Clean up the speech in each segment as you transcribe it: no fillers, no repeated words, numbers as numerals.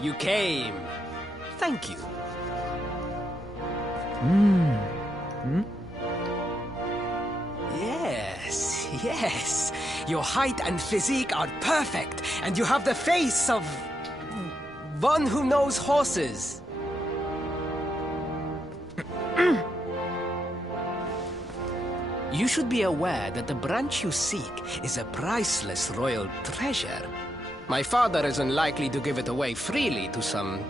you came. Thank you. Yes. Your height and physique are perfect, and you have the face of one who knows horses. You should be aware that the branch you seek is a priceless royal treasure. My father isn't likely to give it away freely to some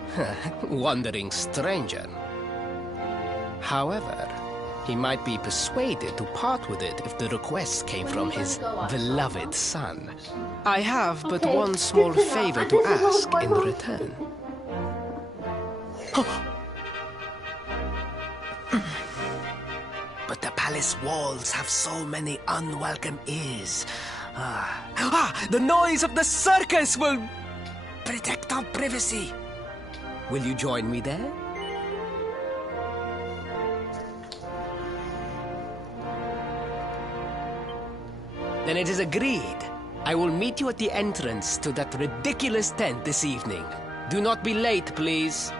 wandering stranger. However, he might be persuaded to part with it if the request came from his beloved son. I have but one small favor to ask in return. But the palace walls have so many unwelcome ears. The noise of the circus will protect our privacy. Will you join me there? Then it is agreed. I will meet you at the entrance to that ridiculous tent this evening. Do not be late, please.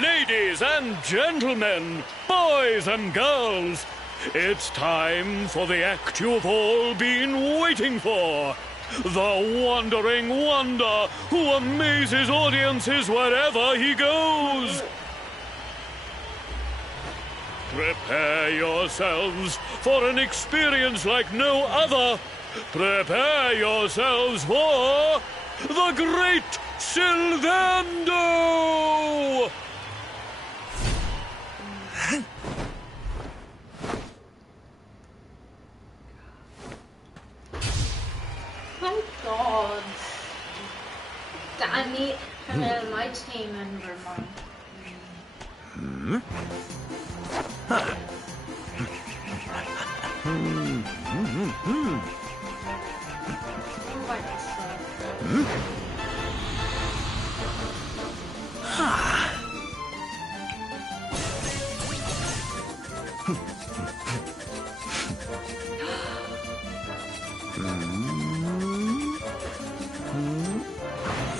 Ladies and gentlemen, boys and girls, it's time for the act you've all been waiting for. The Wandering Wonder who amazes audiences wherever he goes. Prepare yourselves for an experience like no other. Prepare yourselves for the Great Sylvando! My God. Danny, my team member, Mom. Oh my God.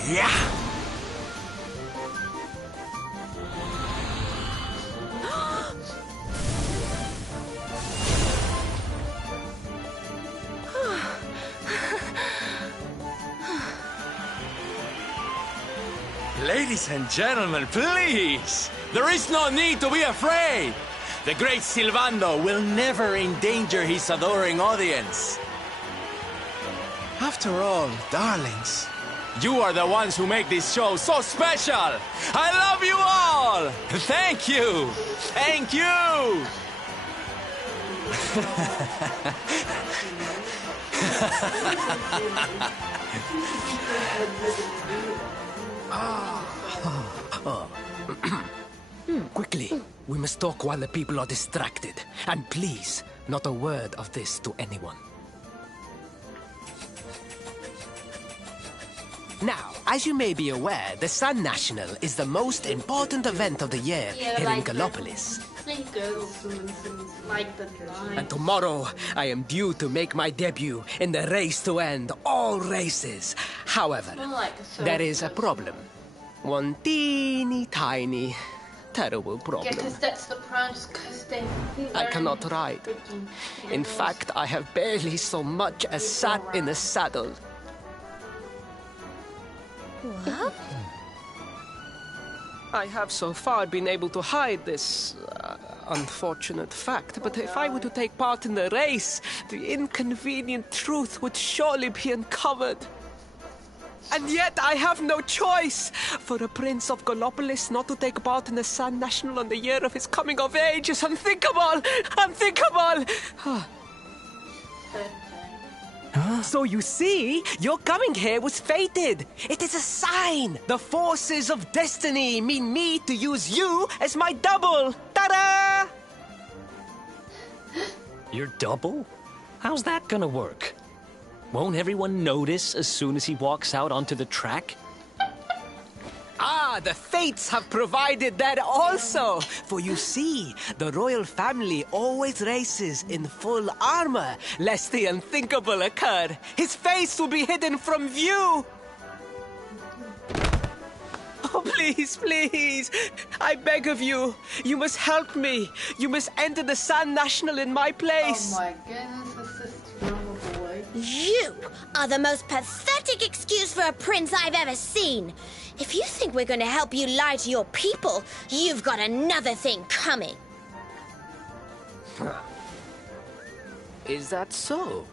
Yeah! Ladies and gentlemen, please! There is no need to be afraid! The great Sylvando will never endanger his adoring audience. After all, darlings, you are the ones who make this show so special! I love you all! Thank you! Thank you! Quickly, we must talk while the people are distracted. And please, not a word of this to anyone. Now, as you may be aware, the Sun National is the most important event of the year here in Gallopolis. Like the line. And tomorrow, I am due to make my debut in the race to end all races. However, there is a problem. One teeny tiny, terrible Yeah, problem. because that's the problems, because they I cannot ride. In fact, I have barely so much as sat in the saddle. What? I have so far been able to hide this unfortunate fact, but if I were to take part in the race, the inconvenient truth would surely be uncovered. And yet I have no choice. For a prince of Gallopolis not to take part in the Sun National on the year of his coming of age is unthinkable! Unthinkable! So you see, your coming here was fated. It is a sign. The forces of destiny mean me to use you as my double. Ta-da! Your double? How's that gonna work? Won't everyone notice as soon as he walks out onto the track? Ah, the fates have provided that also. For you see, the royal family always races in full armor, lest the unthinkable occur. His face will be hidden from view. Oh, please, please. I beg of you. You must help me. You must enter the Sun National in my place. Oh my goodness, this is terrible. You are the most pathetic excuse for a prince I've ever seen. If you think we're going to help you lie to your people, you've got another thing coming. Is that so?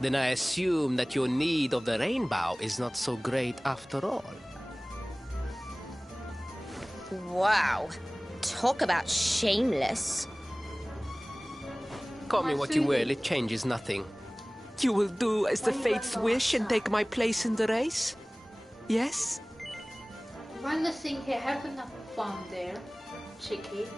Then I assume that your need of the rainbow is not so great after all. Wow. Talk about shameless. Call me what you will, it changes nothing. You will do as the fates wish and take my place in the race? Yes? Run the thing here, have enough fun there, Chicky.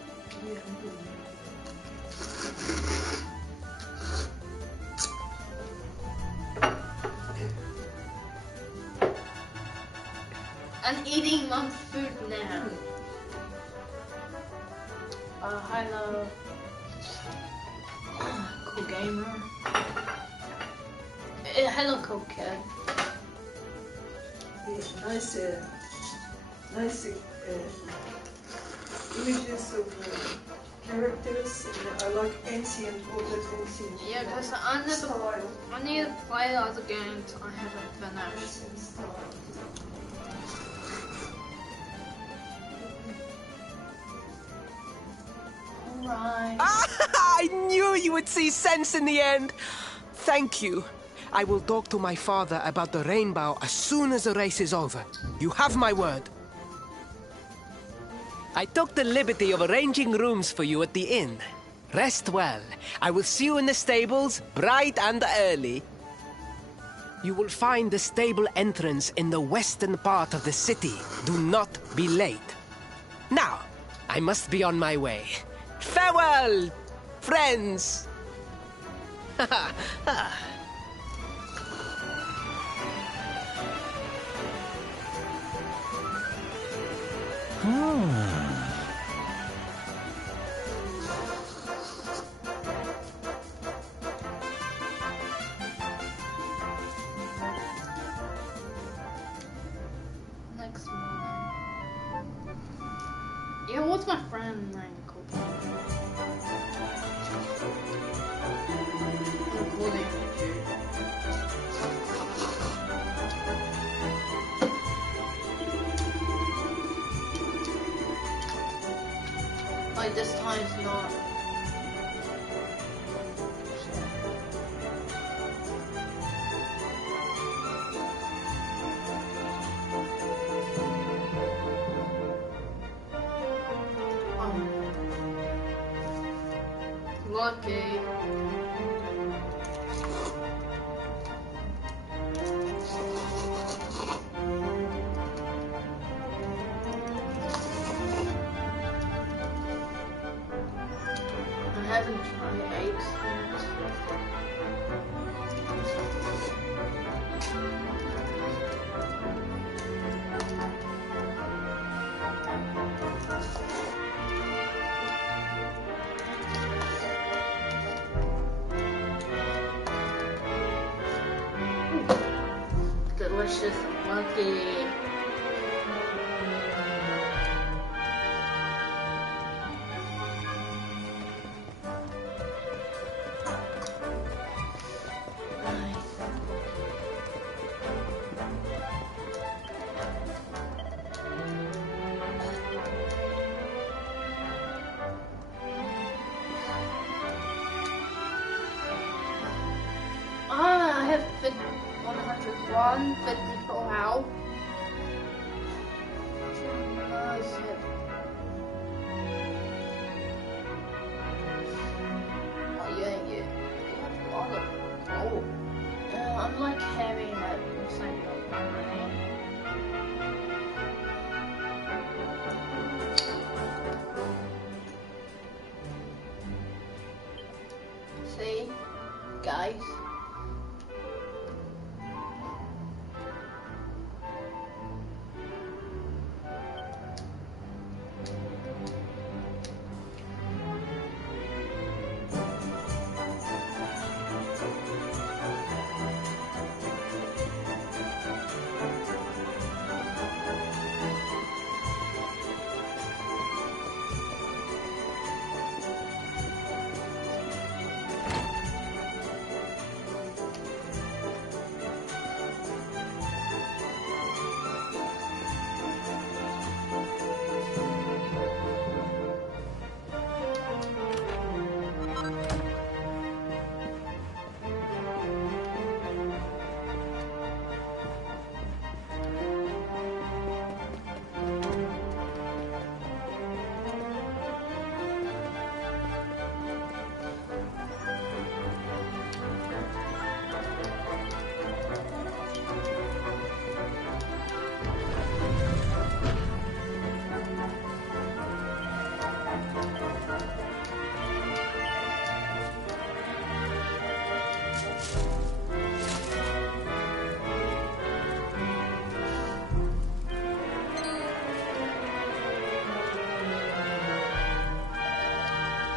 I'm eating mom's food now. Hello. Cool gamer. Hello, cool kid. Nice images of characters. I like ancient, all that ancient. Yeah, because I need to play other games I haven't finished. Ancient style. Alright. I knew you would see sense in the end. Thank you. I will talk to my father about the rainbow as soon as the race is over. You have my word. I took the liberty of arranging rooms for you at the inn. Rest well. I will see you in the stables, bright and early. You will find the stable entrance in the western part of the city. Do not be late. Now, I must be on my way. Farewell, friends! Next morning. Yeah, what's my friend name called? Recording. Like this time's not. Lucky. I haven't tried eggs delicious, lucky. I have 101, 54 health. Nice. Oh yeah. You have a lot of gold. I'm like having that same money. See, guys.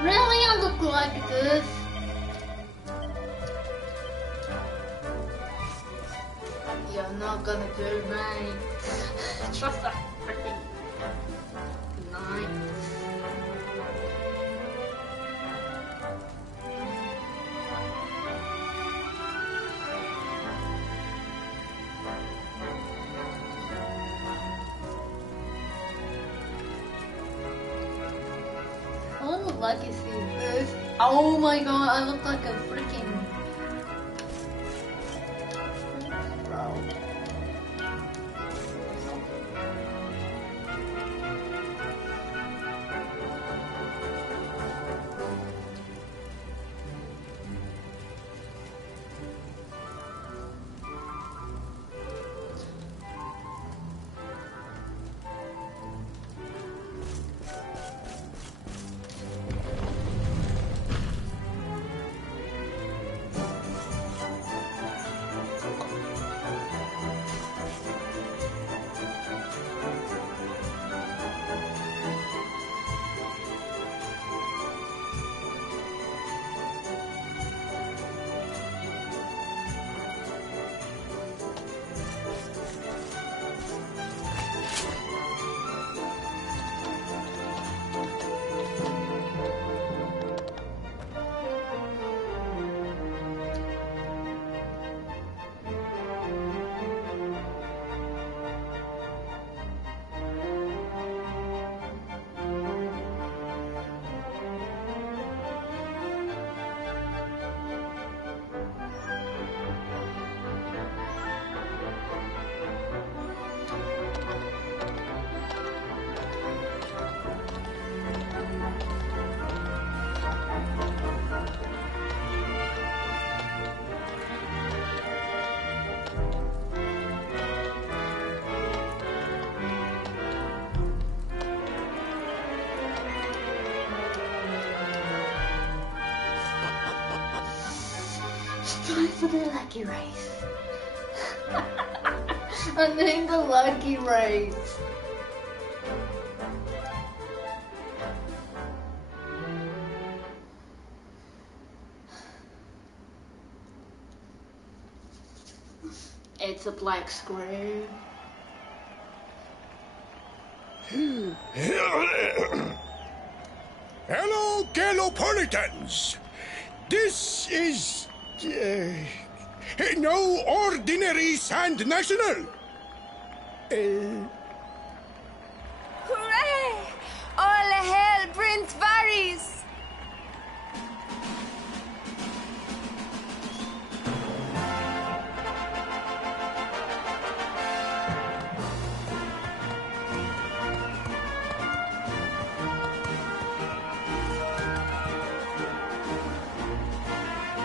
Really, I look like this? You're not gonna do me. Trust that freaking knife. I would like to see this. Oh my god, I look like a freaking bro. for the lucky race. I'm doing the lucky race. It's a black screen. Hello, Galopolitans. This is no ordinary Sand National. Hooray! All hail Prince Varys!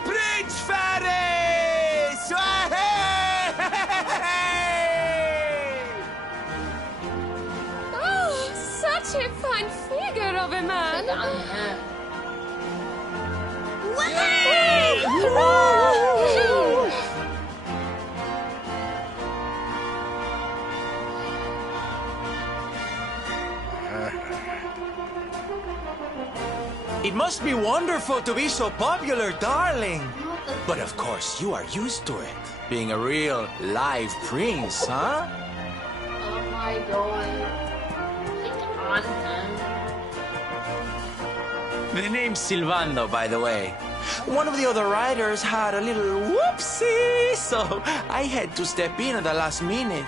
Prince Varys! Oh, such a fine figure of a man! It must be wonderful to be so popular, darling. But of course, you are used to it. Being a real live prince, huh? Oh my god. Like, The name's Silvando, by the way. One of the other riders had a little whoopsie, so I had to step in at the last minute.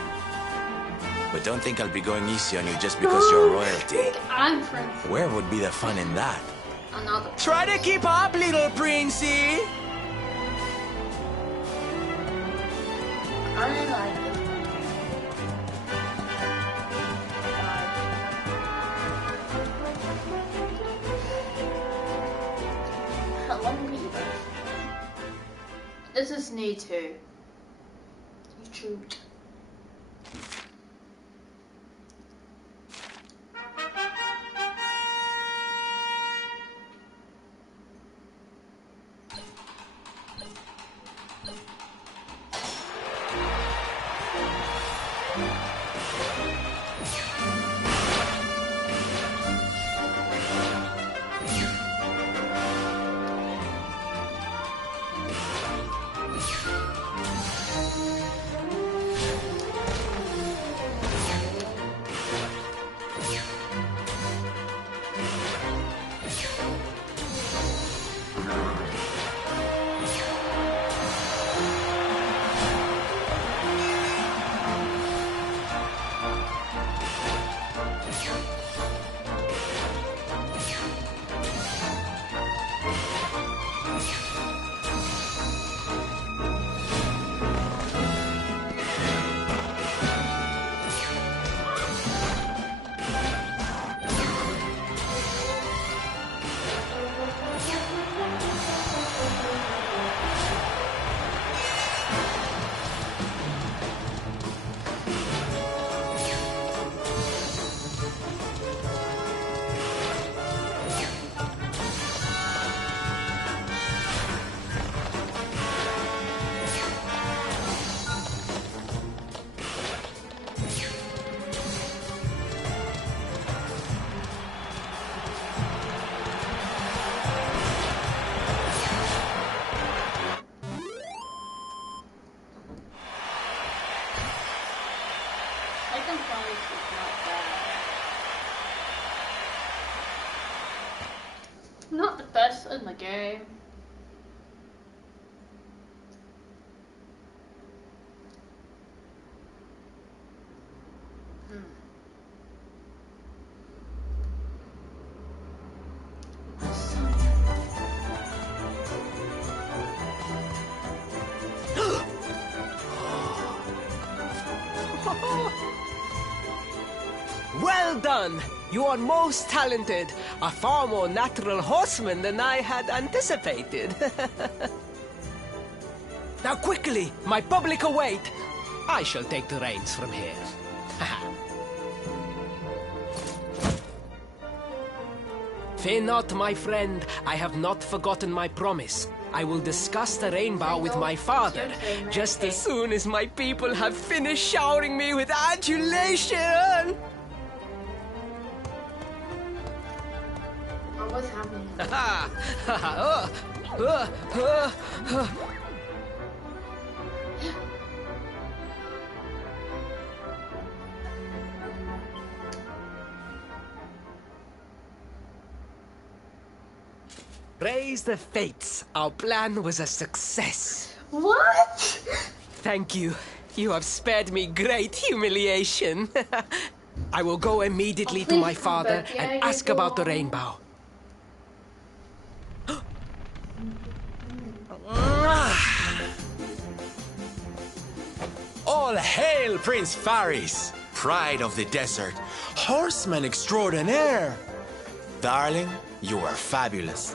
But don't think I'll be going easy on you just because you're royalty. I'm Prince. Where would be the fun in that? Another. Try to keep up, little princey. I like it. Let me read this. This is new too. YouTube. Not the best in the game. Well done! You are most talented. A far more natural horseman than I had anticipated. Now quickly, my public await. I shall take the reins from here. Fear not, my friend. I have not forgotten my promise. I will discuss the rainbow with my father just as soon as my people have finished showering me with adulation. Oh, what's happening? Praise the fates. Our plan was a success. What? Thank you. You have spared me great humiliation. I will go immediately to my father and ask about the rainbow. All hail Prince Faris, pride of the desert, horseman extraordinaire. Darling, you are fabulous.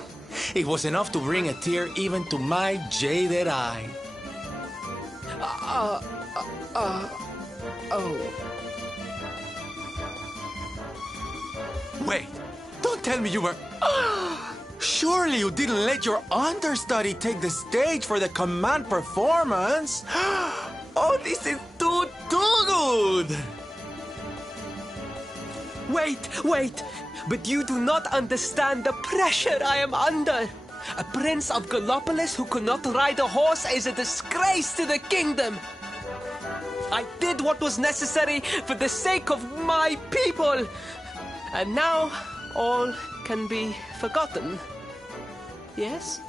It was enough to bring a tear even to my jaded eye. Wait, don't tell me you were... Surely you didn't let your understudy take the stage for the command performance? Oh, this is too good! Wait! But you do not understand the pressure I am under. A prince of Gallopolis who could not ride a horse is a disgrace to the kingdom. I did what was necessary for the sake of my people. And now all can be forgotten. Yes?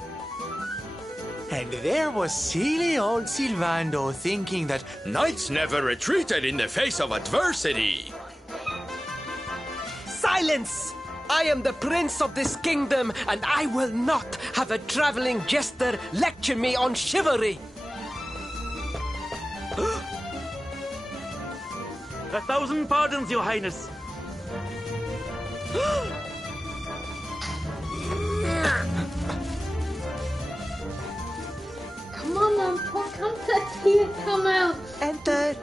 And there was silly old Silvando thinking that Knights never retreated in the face of adversity. Silence! I am the prince of this kingdom, and I will not have a traveling jester lecture me on chivalry. 1,000 pardons, Your Highness. Come on, man. Come here. Come out. Enter.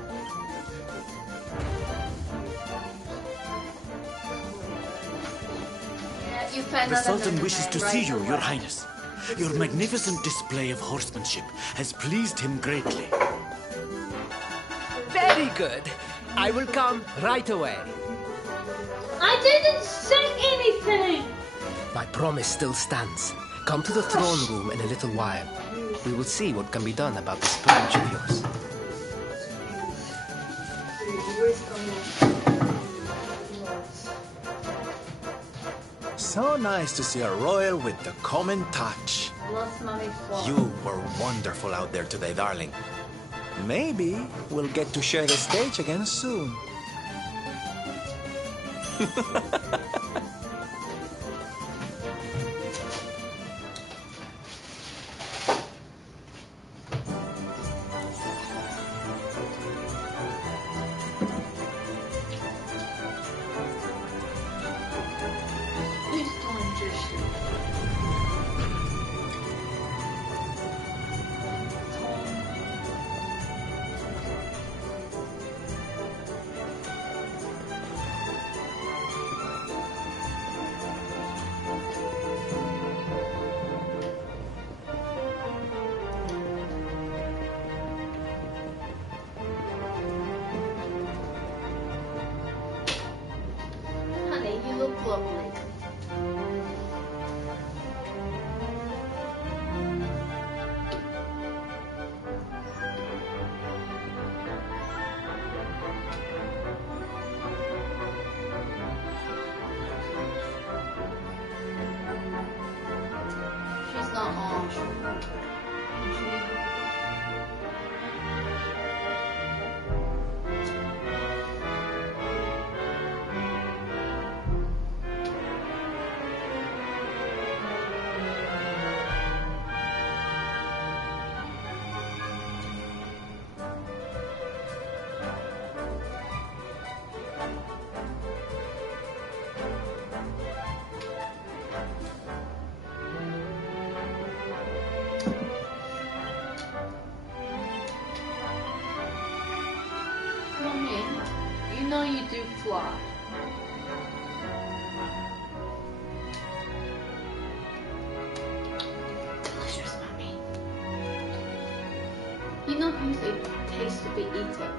The Sultan wishes to see you, Your Highness. Your magnificent display of horsemanship has pleased him greatly. Very good. I will come right away. I didn't say anything. My promise still stands. Come to the throne room in a little while. We will see what can be done about this branch of yours. so nice to see a royal with the common touch. You were wonderful out there today, darling. Maybe we'll get to share the stage again soon. Honey, you look lovely. She's not orange. Come in. You know you do fly. Delicious, mommy. you not use a taste to be eaten?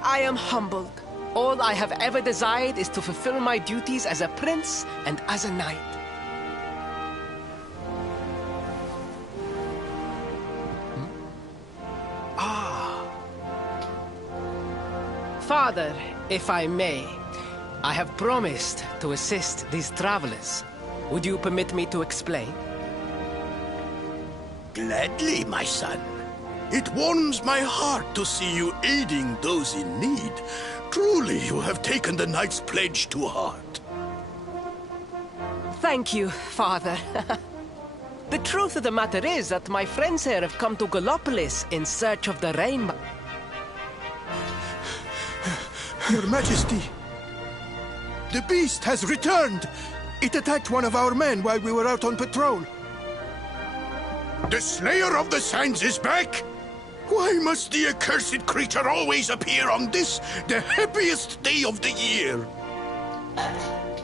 I am humbled. All I have ever desired is to fulfill my duties as a prince and as a knight. Father, if I may, I have promised to assist these travelers. Would you permit me to explain? Gladly, my son. It warms my heart to see you aiding those in need. Truly, you have taken the knight's pledge to heart. Thank you, Father. The truth of the matter is that my friends here have come to Gallopolis in search of the rainbow. Your Majesty, the beast has returned. It attacked one of our men while we were out on patrol. The Slayer of the Sands is back? Why must the accursed creature always appear on this, the happiest day of the year?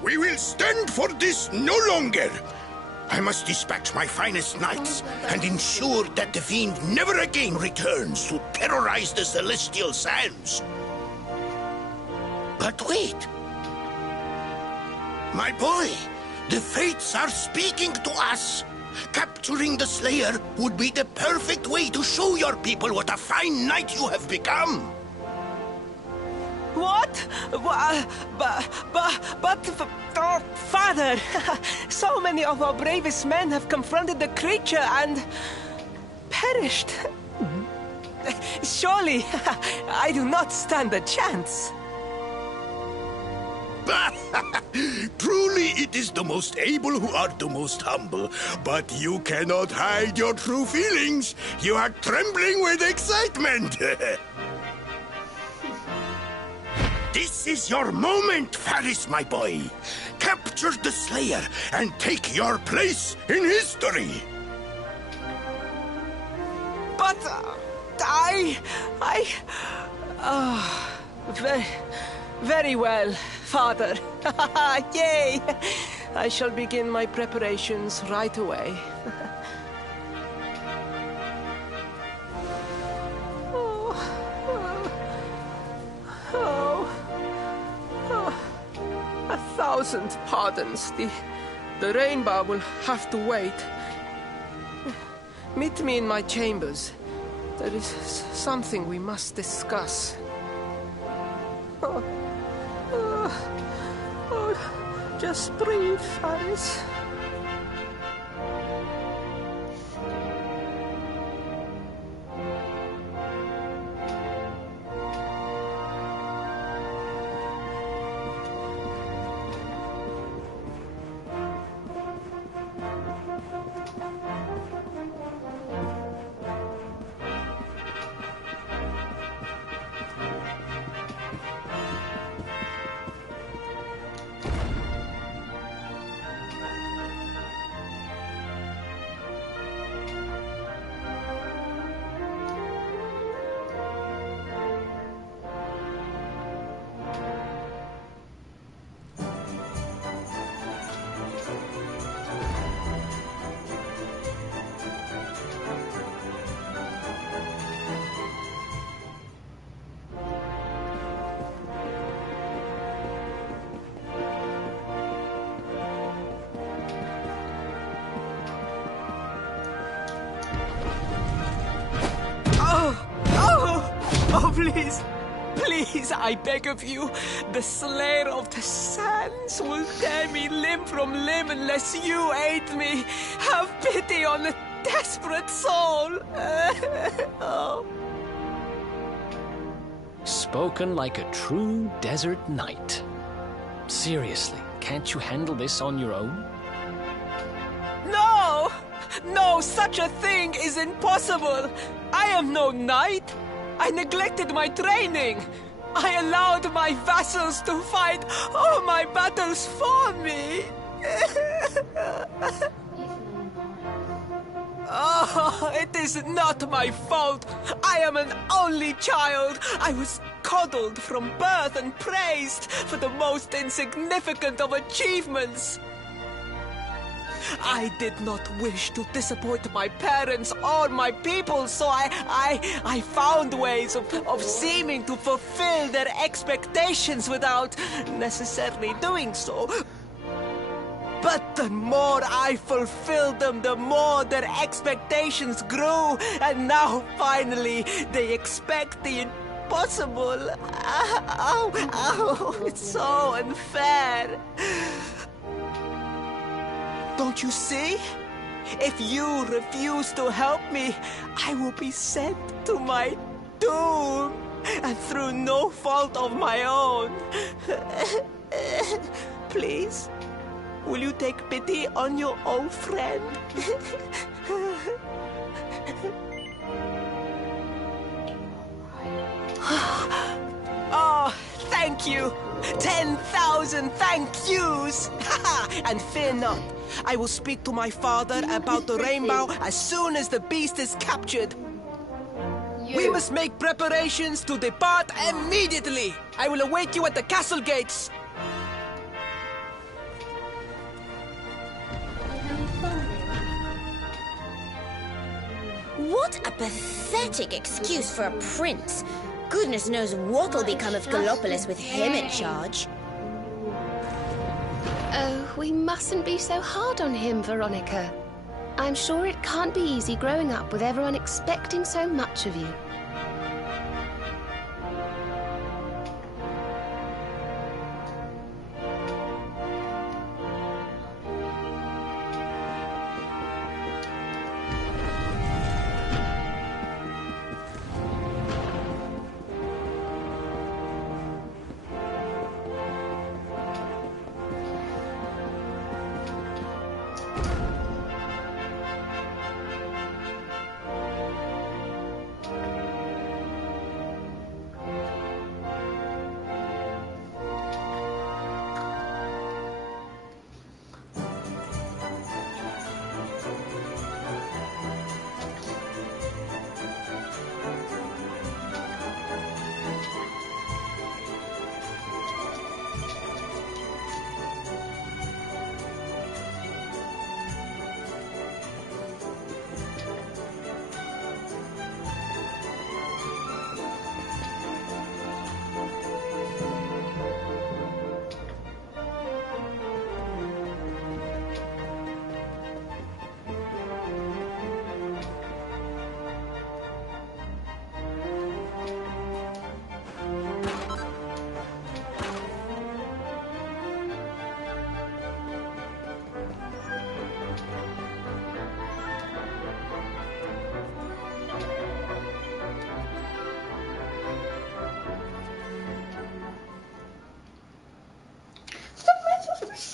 We will stand for this no longer. I must dispatch my finest knights and ensure that the fiend never again returns to terrorize the Celestial Sands. But wait. My boy, the fates are speaking to us. Capturing the Slayer would be the perfect way to show your people what a fine knight you have become. What? But, Father, so many of our bravest men have confronted the creature and perished. Surely, I do not stand a chance. Truly, it is the most able who are the most humble. But you cannot hide your true feelings. You are trembling with excitement. This is your moment, Faris, my boy. Capture the Slayer and take your place in history. But very well, Father. Yay! I shall begin my preparations right away. A thousand pardons. The rainbow will have to wait. Meet me in my chambers. There is something we must discuss. Just breathe, Faris. Oh, please. Please, I beg of you. The Slayer of the Sands will tear me limb from limb unless you aid me. Have pity on a desperate soul. Oh. Spoken like a true desert knight. Seriously, can't you handle this on your own? No! No, such a thing is impossible! I am no knight! I neglected my training! I allowed my vassals to fight all my battles for me! Oh, it is not my fault! I am an only child! I was coddled from birth and praised for the most insignificant of achievements! I did not wish to disappoint my parents or my people, so I found ways of seeming to fulfill their expectations without necessarily doing so. But the more I fulfilled them, the more their expectations grew, and now finally they expect the impossible. Ow, it's so unfair. Don't you see? If you refuse to help me, I will be sent to my doom, and through no fault of my own. Please, will you take pity on your old friend? Oh, thank you! 10,000 thank yous! And fear not, I will speak to my father about the rainbow as soon as the beast is captured. We must make preparations to depart immediately. I will await you at the castle gates. What a pathetic excuse for a prince. Goodness knows what'll become of Gallopolis with him in charge. Oh, we mustn't be so hard on him, Veronica. I'm sure it can't be easy growing up with everyone expecting so much of you.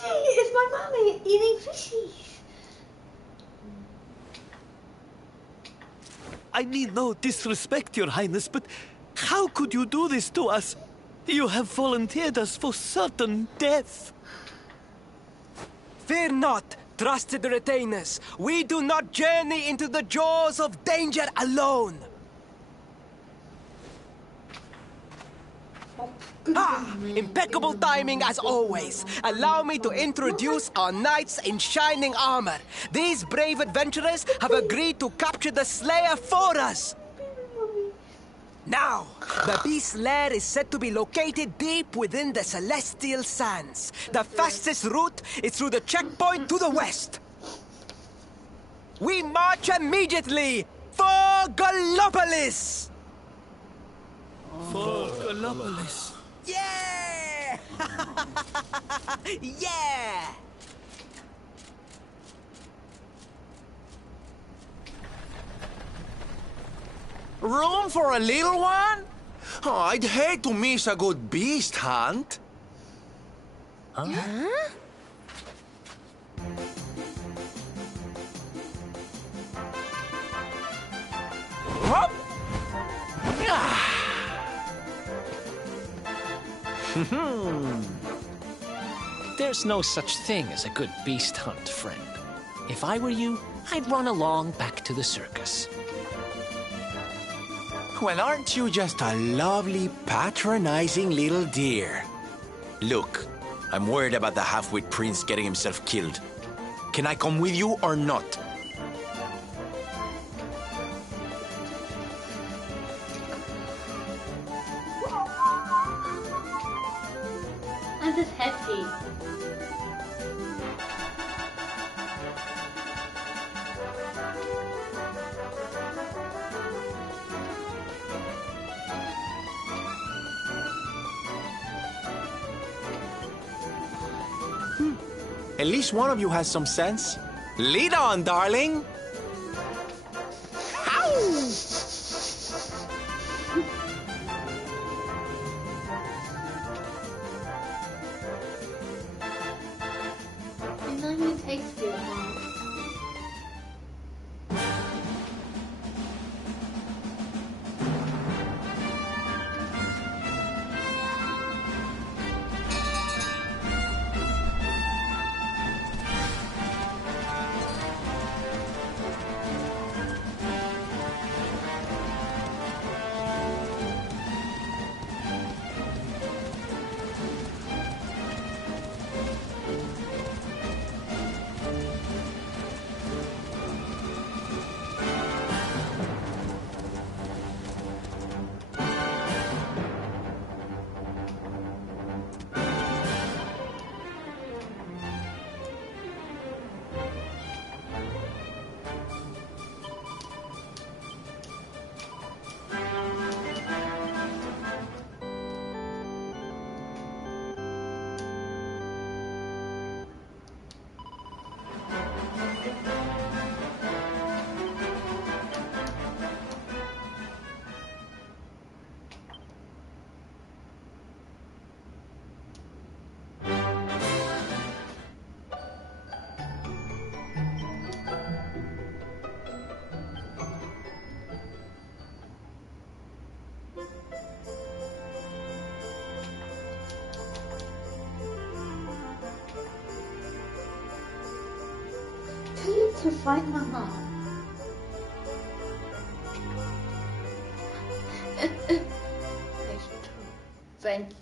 It's my mummy eating fishies. I mean no disrespect, Your Highness, but how could you do this to us? You have volunteered us for certain death. Fear not, trusted retainers. We do not journey into the jaws of danger alone. Impeccable timing as always. Allow me to introduce our knights in shining armor. These brave adventurers have agreed to capture the Slayer for us. Now, the beast's lair is said to be located deep within the Celestial Sands. The fastest route is through the checkpoint to the west. We march immediately for Gallopolis! Folkalopolis. Yeah! Yeah! Room for a little one? Oh, I'd hate to miss a good beast hunt. Huh? Hop! There's no such thing as a good beast hunt, friend. If I were you, I'd run along back to the circus. Well, aren't you just a lovely, patronizing little dear? Look, I'm worried about the half-wit prince getting himself killed. Can I come with you or not? I'm just happy. At least one of you has some sense. Lead on, darling! It not even takes too long. To find my mom. Thank you.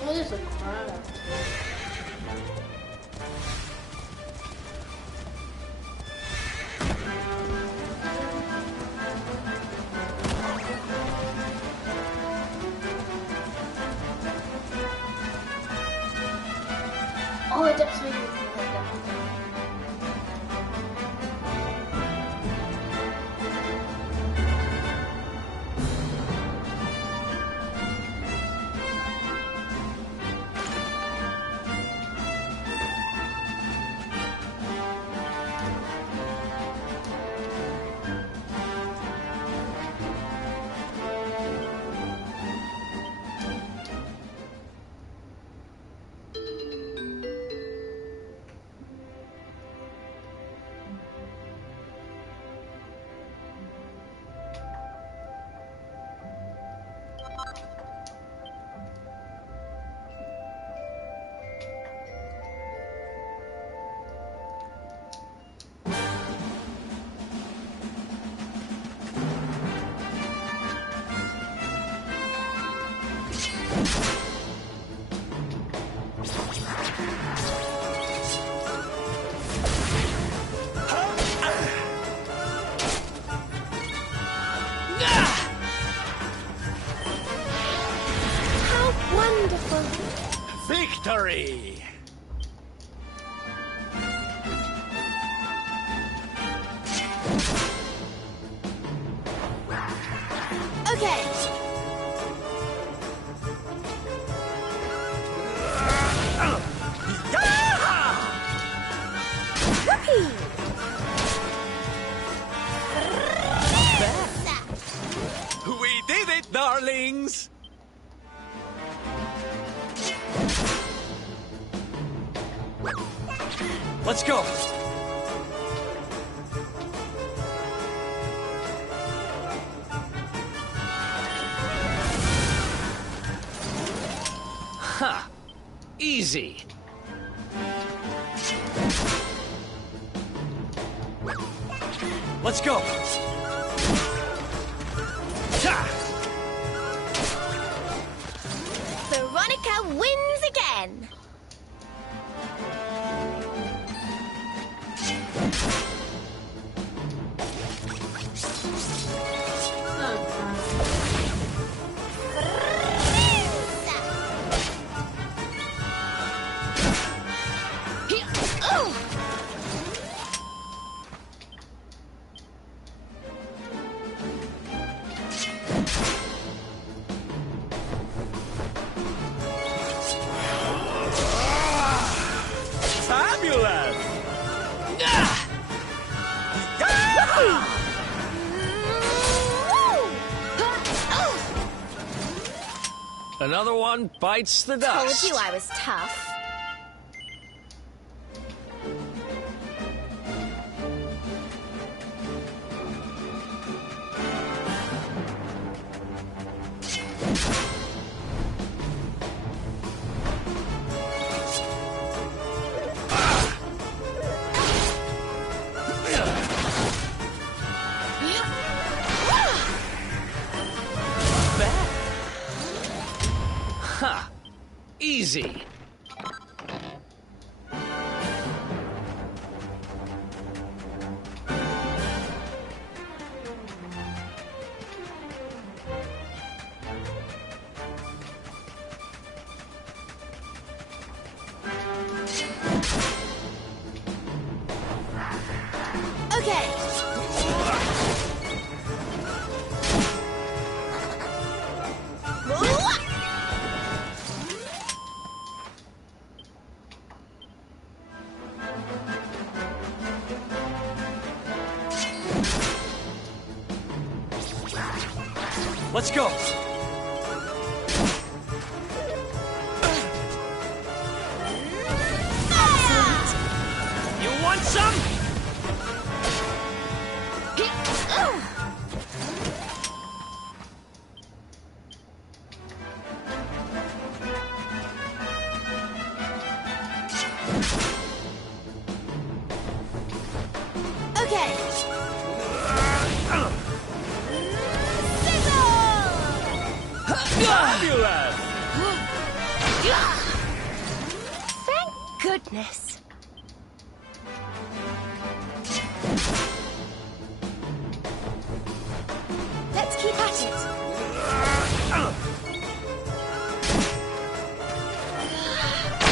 What is a crab? Oh, it does make it more down. victory! Okay. Whoopee! We did it, darlings! Let's go! Ha! Easy. Let's go! Veronica wins again. Fabulous! Another one bites the dust. Told you I was tough. Ha! Easy. Okay. Let's go! You want some? Okay. Fabulous! Thank goodness. Let's keep at it.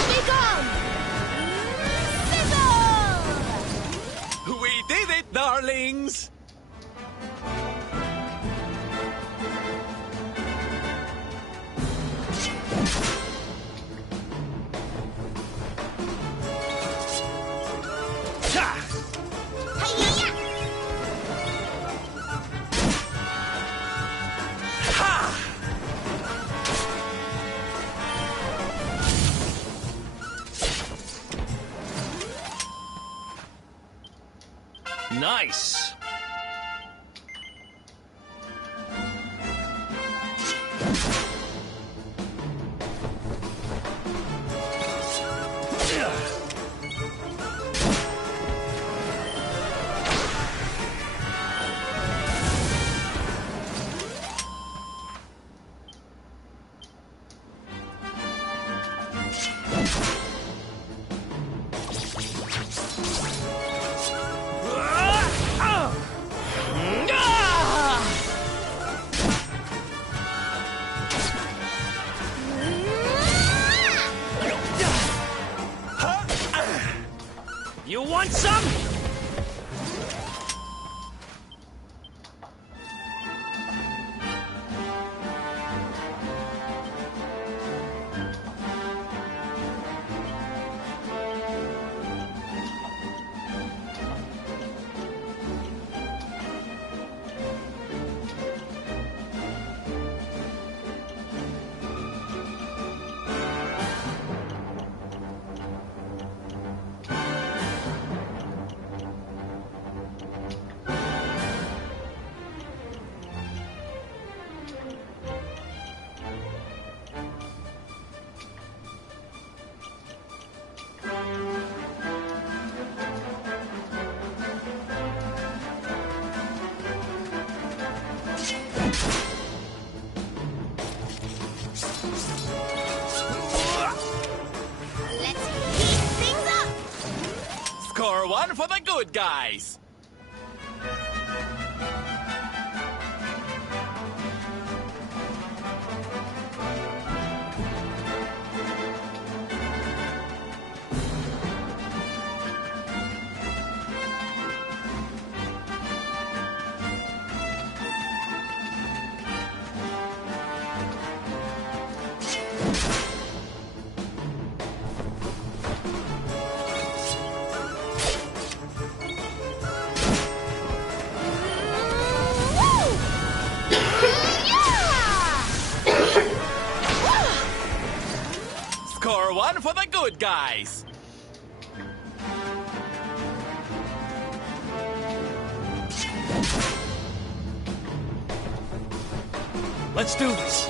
Be gone! Sizzle! We did it, darlings! Hi-ya! Nice. Let's heat things up! Score one for the good guys. Score one for the good guys. Let's do this.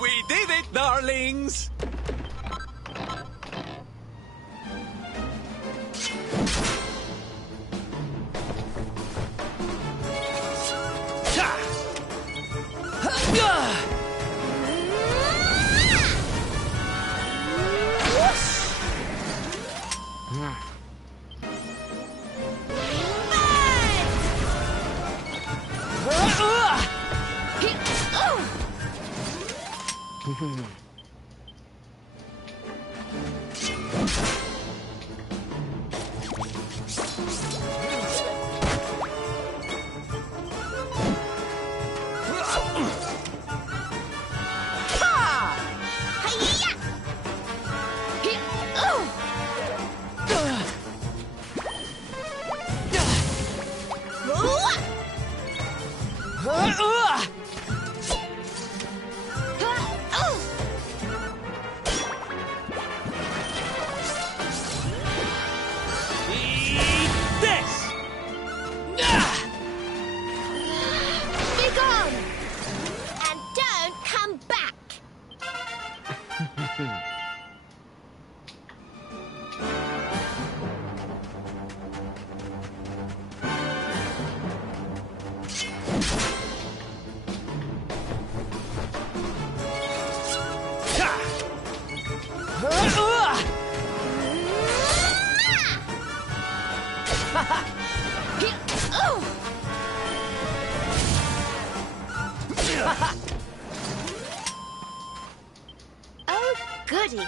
We did it, darlings. Oh, goody.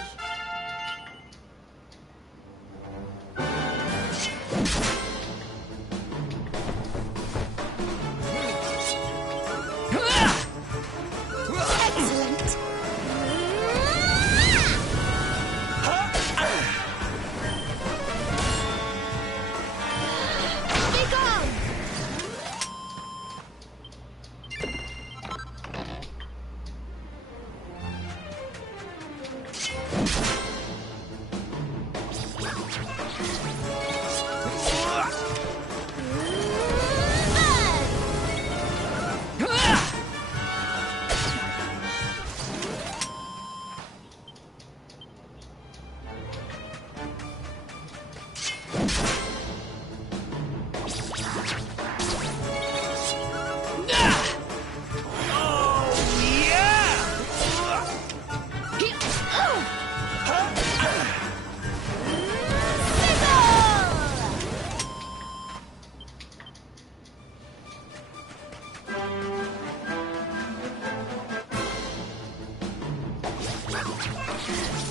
Excellent. Be gone.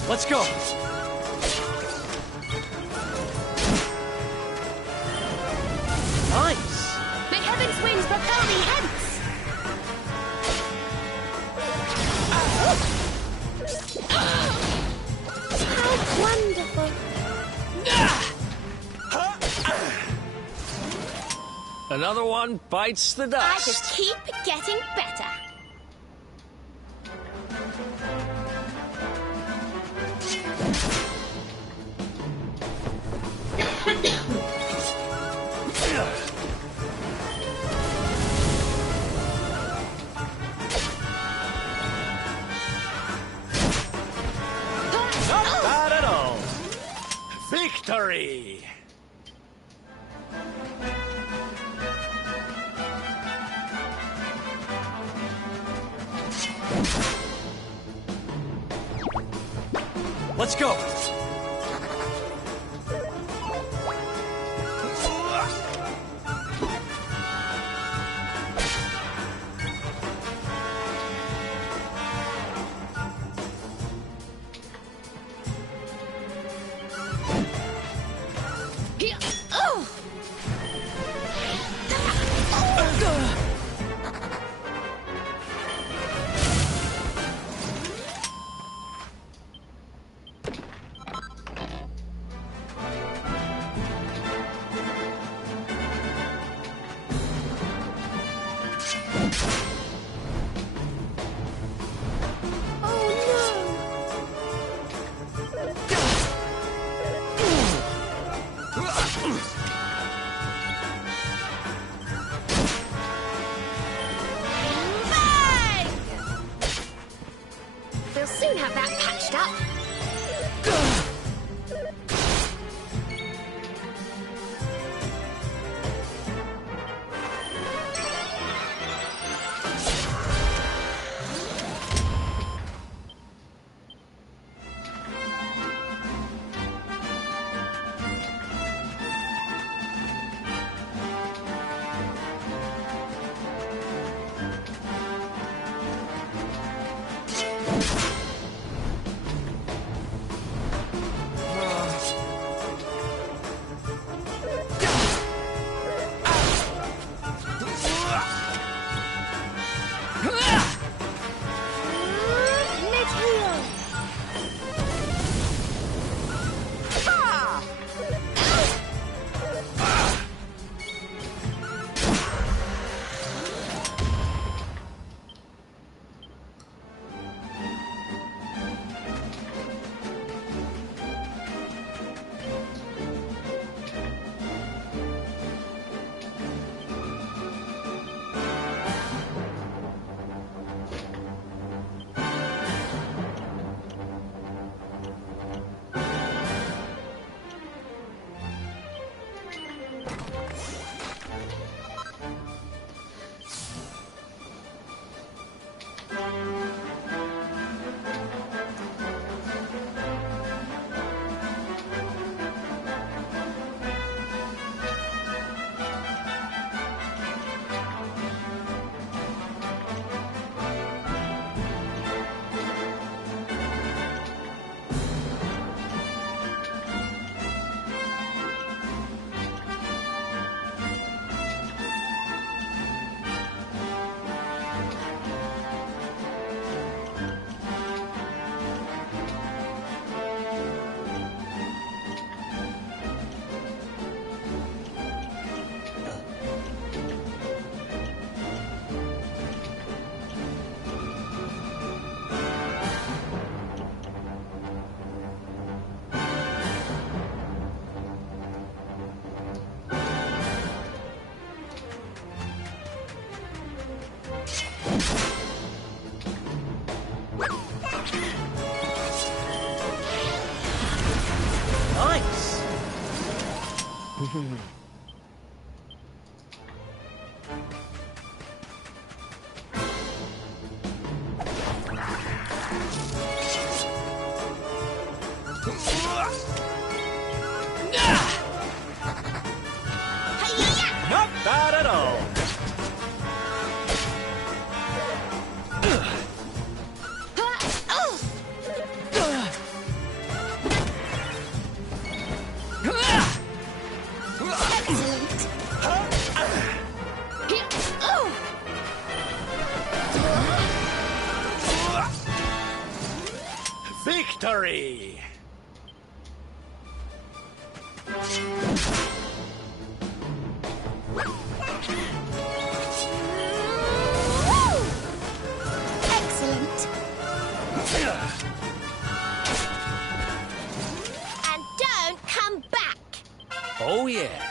Let's go. Nice. May heaven's winds propel thee hence! How wonderful. Another one bites the I dust. just keep getting better. Victory! Let's go! We'll soon have that patched up. Not bad at all. Victory! Excellent. And don't come back. Oh, yeah.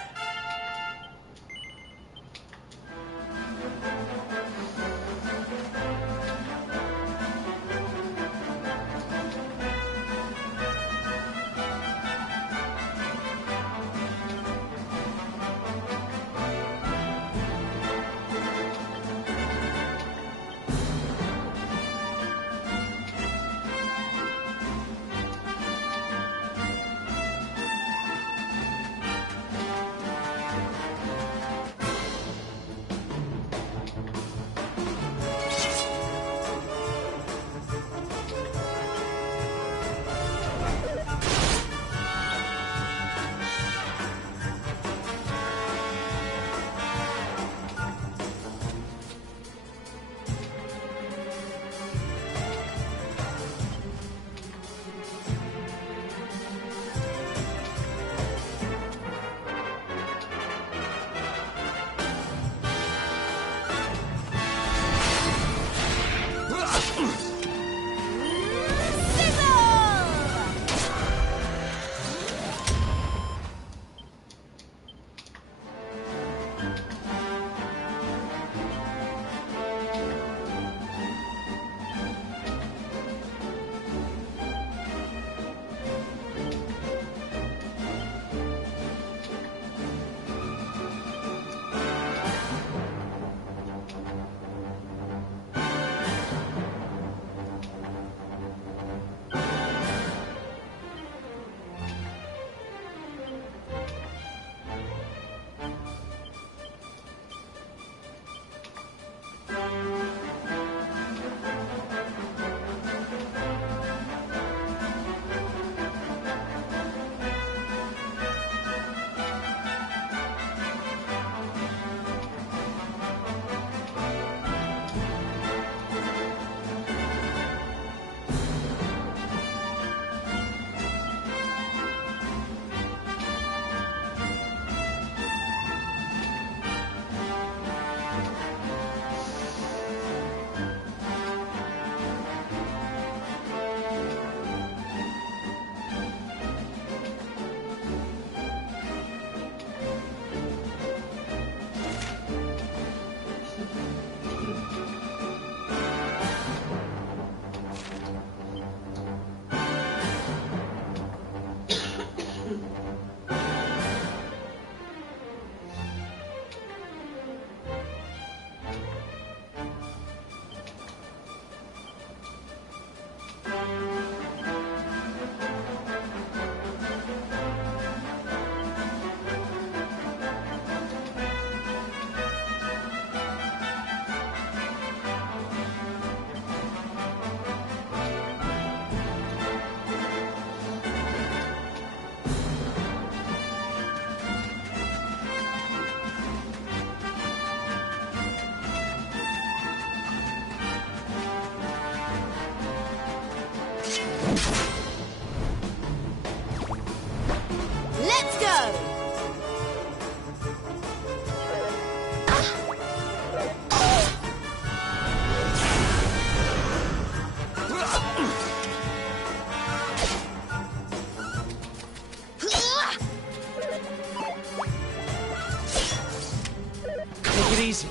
Take it easy.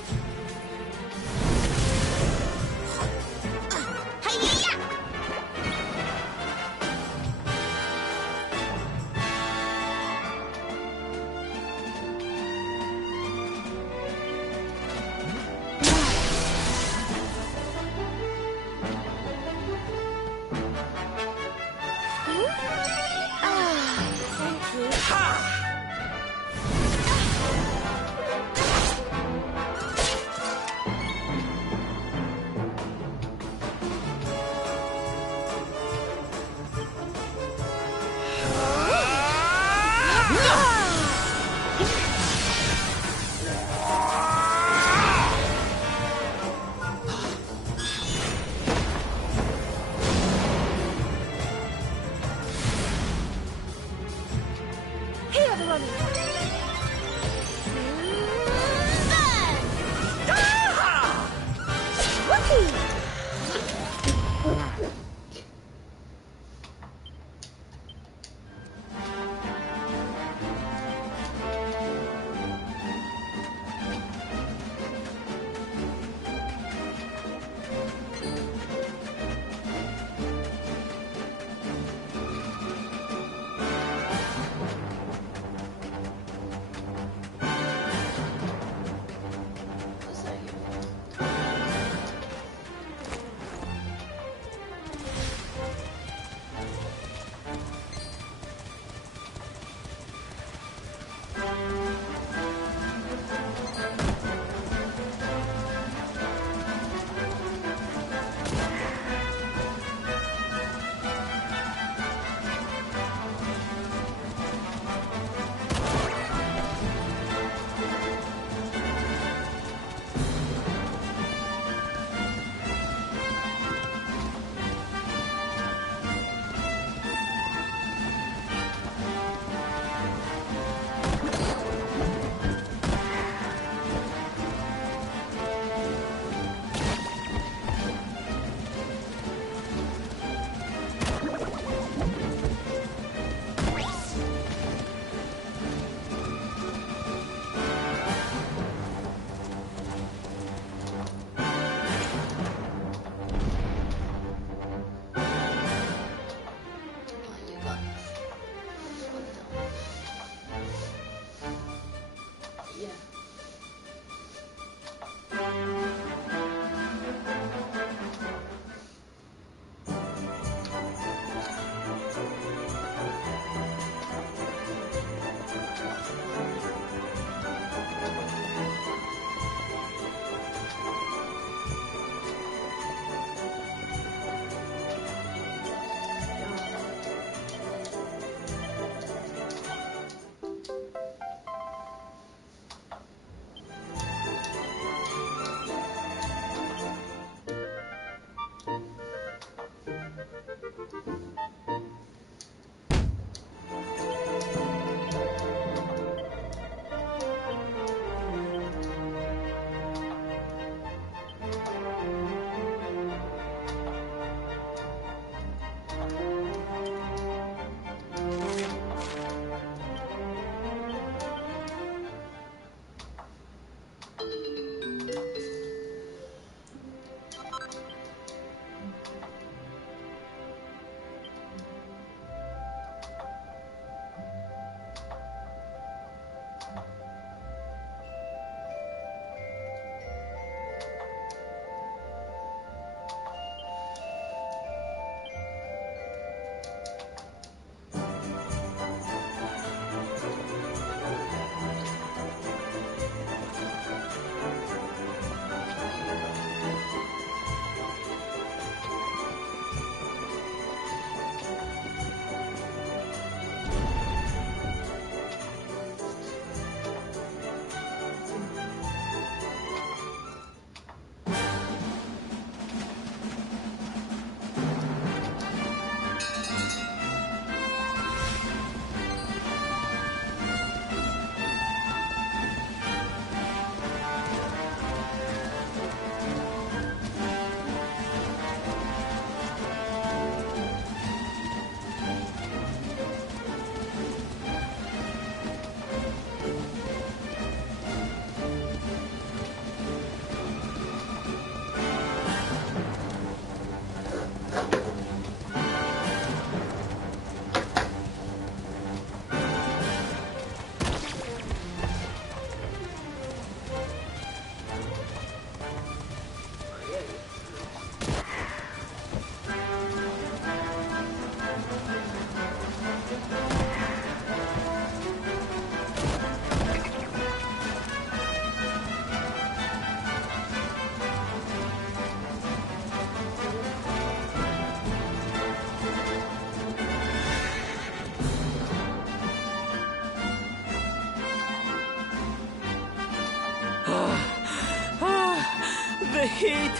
The heat,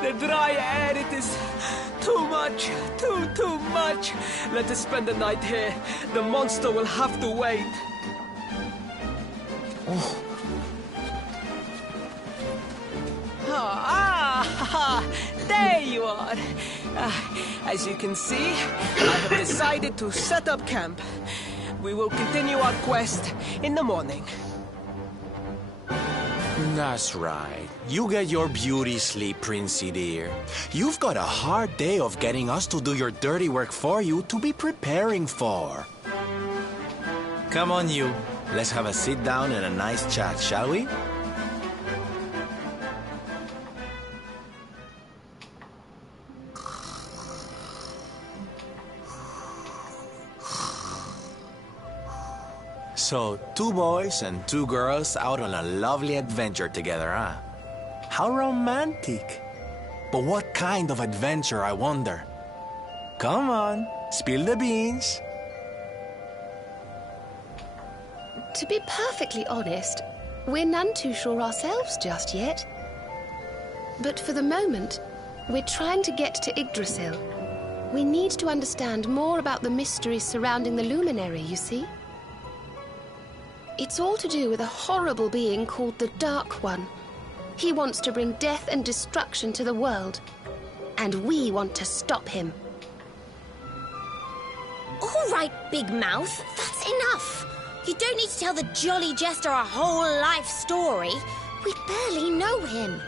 the dry air, it is too much, too much. Let us spend the night here. The monster will have to wait. Oh. There you are. As you can see, I have decided to set up camp. We will continue our quest in the morning. That's right. You get your beauty sleep, Princey dear. You've got a hard day of getting us to do your dirty work for you to be preparing for. Come on, you. Let's have a sit down and a nice chat, shall we? So, 2 boys and 2 girls out on a lovely adventure together, huh? How romantic. But what kind of adventure, I wonder? Come on, spill the beans. To be perfectly honest, we're none too sure ourselves just yet. But for the moment, we're trying to get to Yggdrasil. We need to understand more about the mysteries surrounding the Luminary, you see? It's all to do with a horrible being called the Dark One. He wants to bring death and destruction to the world. And we want to stop him. All right, Big Mouth, that's enough. You don't need to tell the Jolly Jester our whole life story. We barely know him.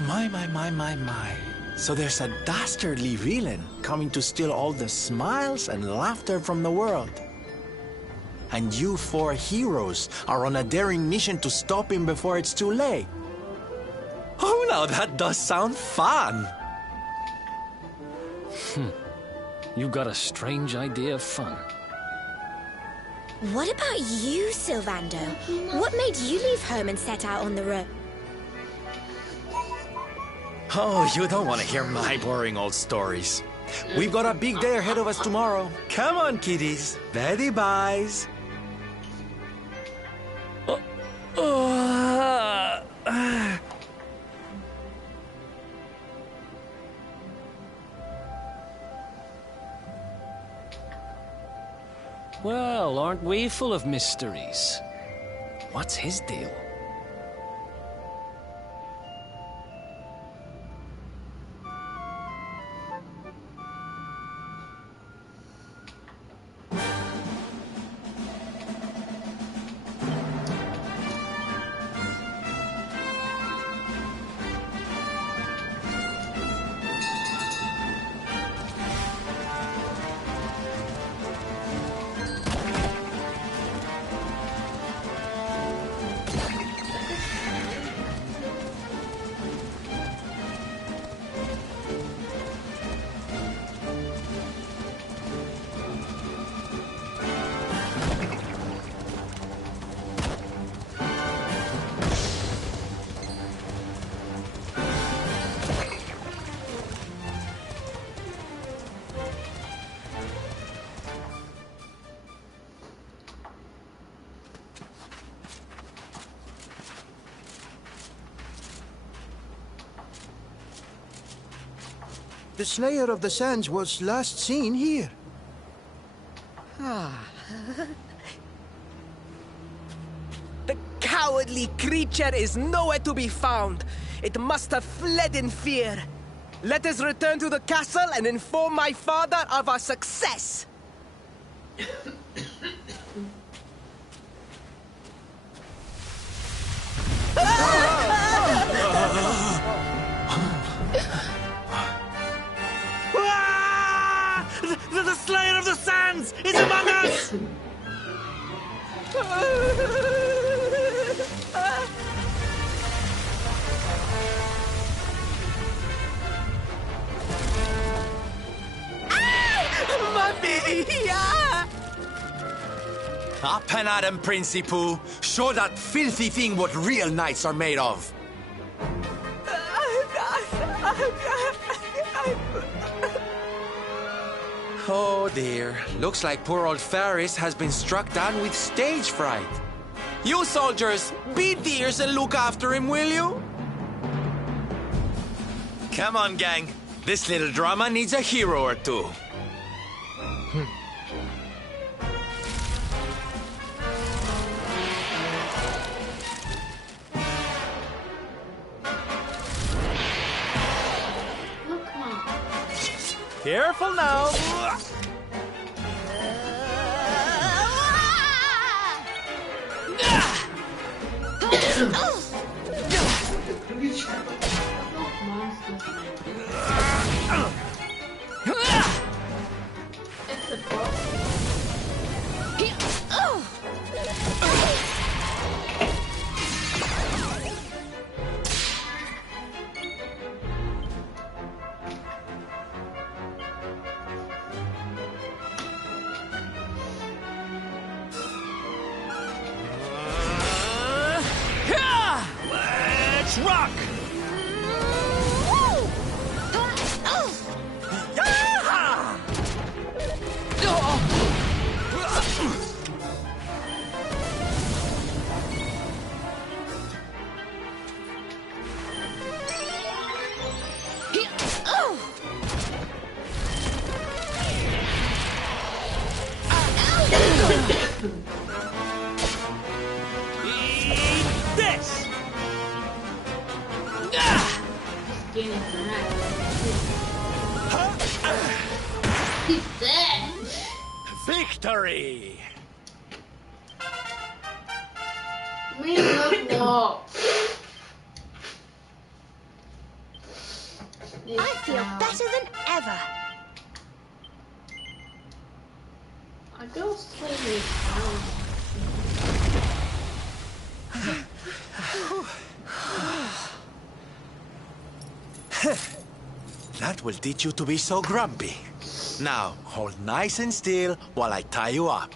My. So there's a dastardly villain coming to steal all the smiles and laughter from the world. And you 4 heroes are on a daring mission to stop him before it's too late. Oh, now that does sound fun. You got a strange idea of fun. What about you, Sylvando? What made you leave home and set out on the road? Oh, you don't want to hear my boring old stories. We've got a big day ahead of us tomorrow. Come on, kiddies. Betty buys. Well, aren't we full of mysteries? What's his deal? The Slayer of the Sands was last seen here. The cowardly creature is nowhere to be found. It must have fled in fear. Let us return to the castle and inform my father of our success. The Slayer of the Sands is among us! Up and at him, Princey Pooh. Show that filthy thing what real knights are made of. Oh dear. Looks like poor old Faris has been struck down with stage fright. You soldiers, be dears and look after him, will you? Come on, gang. This little drama needs a hero or two. Look, come on. Careful now. It's a book. Let's rock! This! Getting mad. He's dead. Victory! Me look what? I feel better than ever. I go sleepy down. That will teach you to be so grumpy. Now, hold nice and still while I tie you up.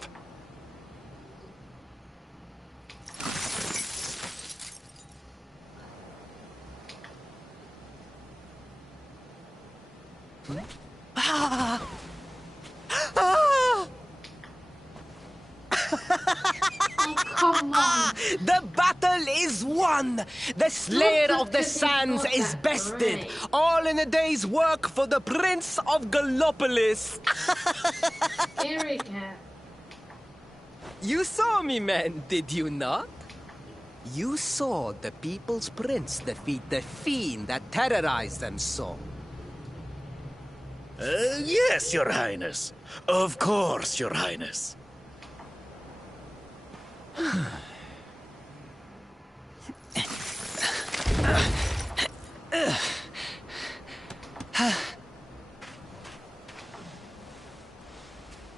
Come on. The battle is won! The Slayer of the Sands is bested! All in a day's work for the Prince of Gallopolis! Here we go. You saw me, man, did you not? You saw the People's Prince defeat the fiend that terrorized them so. Yes, Your Highness. Of course, Your Highness.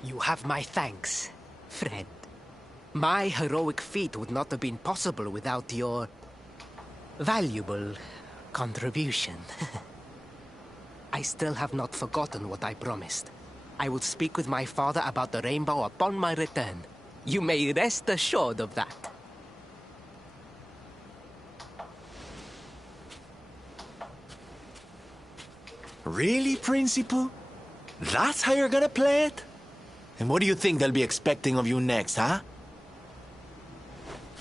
You have my thanks, friend. My heroic feat would not have been possible without your valuable contribution. I still have not forgotten what I promised. I will speak with my father about the rainbow upon my return. You may rest assured of that. Really, Principal? That's how you're gonna play it? And what do you think they'll be expecting of you next, huh?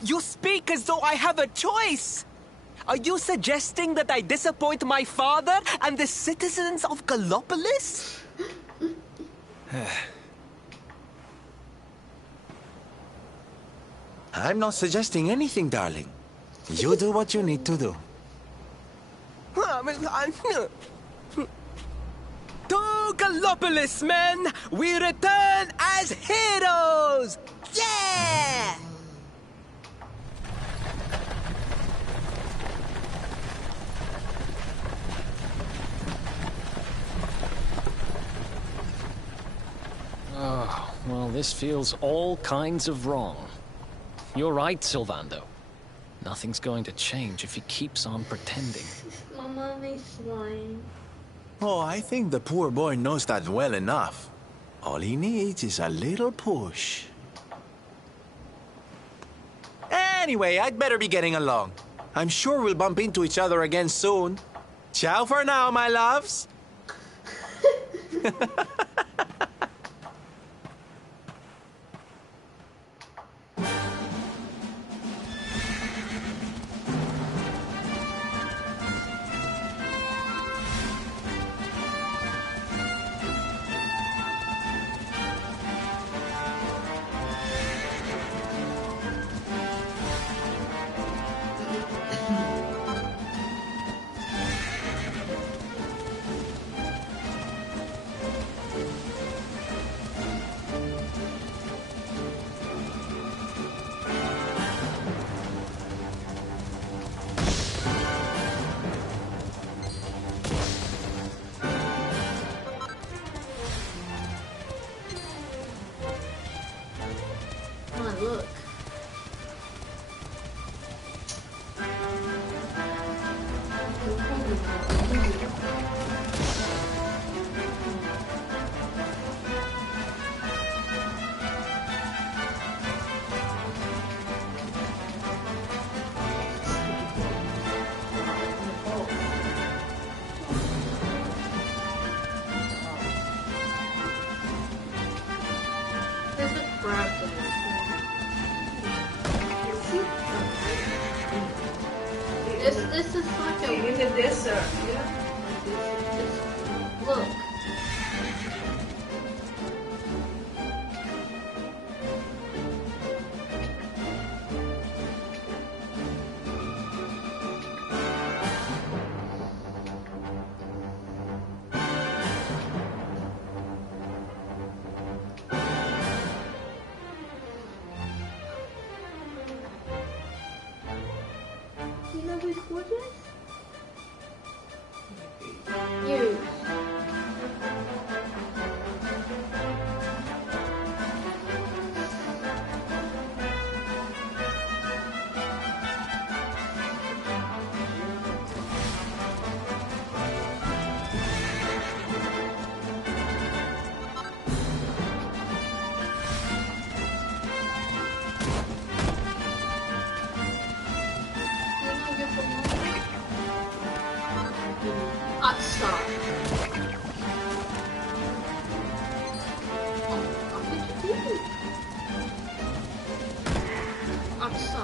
You speak as though I have a choice! Are you suggesting that I disappoint my father and the citizens of Gallopolis? I'm not suggesting anything, darling. You do what you need to do. To Gallopolis, men! We return as heroes! Yeah! Oh, well, this feels all kinds of wrong. You're right, Sylvando. Nothing's going to change if he keeps on pretending. My mommy's flying. Oh, I think the poor boy knows that well enough. All he needs is a little push. Anyway, I'd better be getting along. I'm sure we'll bump into each other again soon. Ciao for now, my loves. This is like a in the desert, yeah. look. You know whose wood is? You. Atsa. Atsa.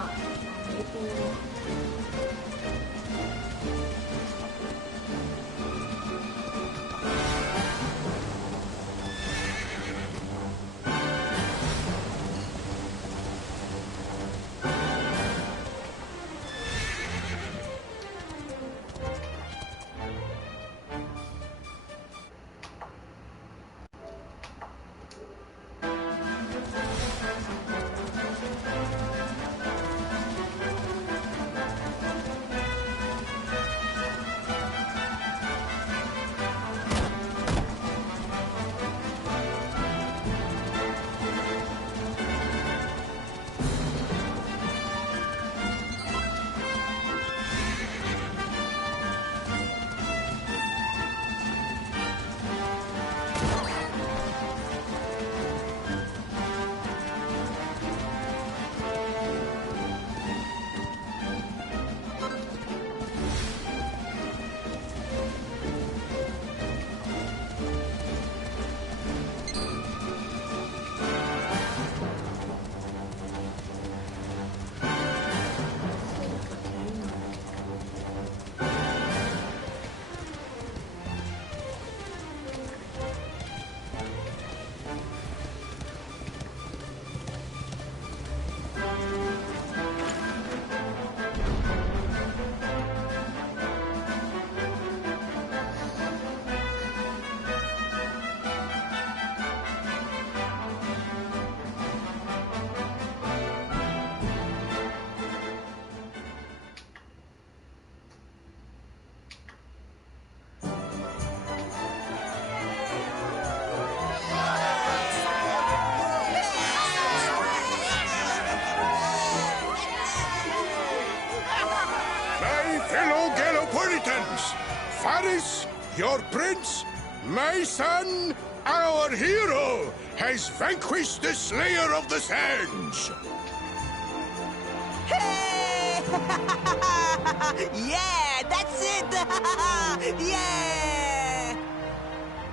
Faris, your prince, my son, our hero, has vanquished the Slayer of the Sands. Hey! Yeah, that's it! Yeah!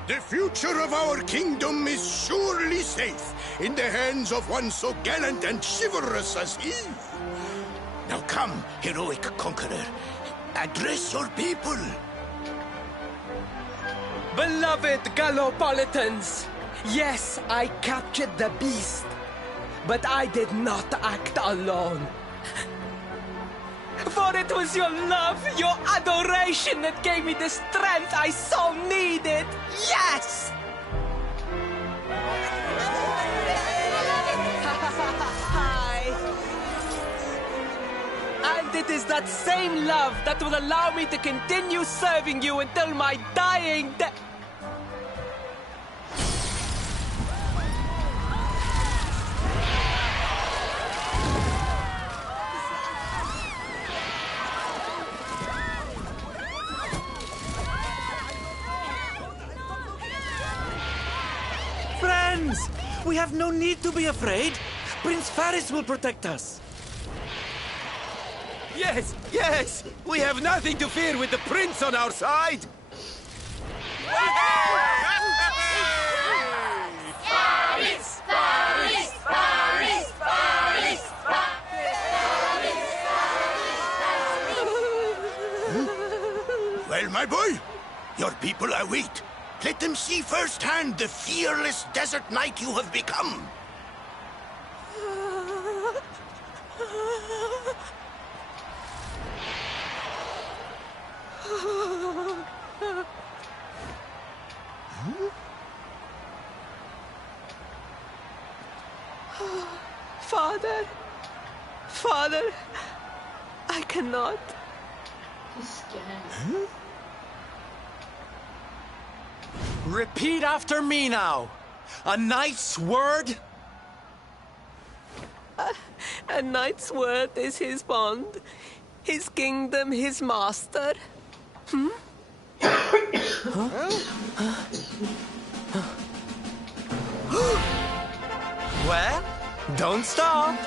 The future of our kingdom is surely safe in the hands of one so gallant and chivalrous as he. Now come, heroic conqueror, address your people. Beloved Gallopolitans, yes, I captured the beast, but I did not act alone. For it was your love, your adoration that gave me the strength I so needed. Yes! And it is that same love that will allow me to continue serving you until my dying day. Friends, we have no need to be afraid. Prince Faris will protect us. Yes, yes! We have nothing to fear with the prince on our side! Faris! Faris! Faris! Faris! Well, my boy, your people await. Let them see firsthand the fearless desert knight you have become. Father, Father, I cannot. He's scared. Repeat after me now. A knight's word? A knight's word is his bond, his kingdom, his master. Well, don't stop.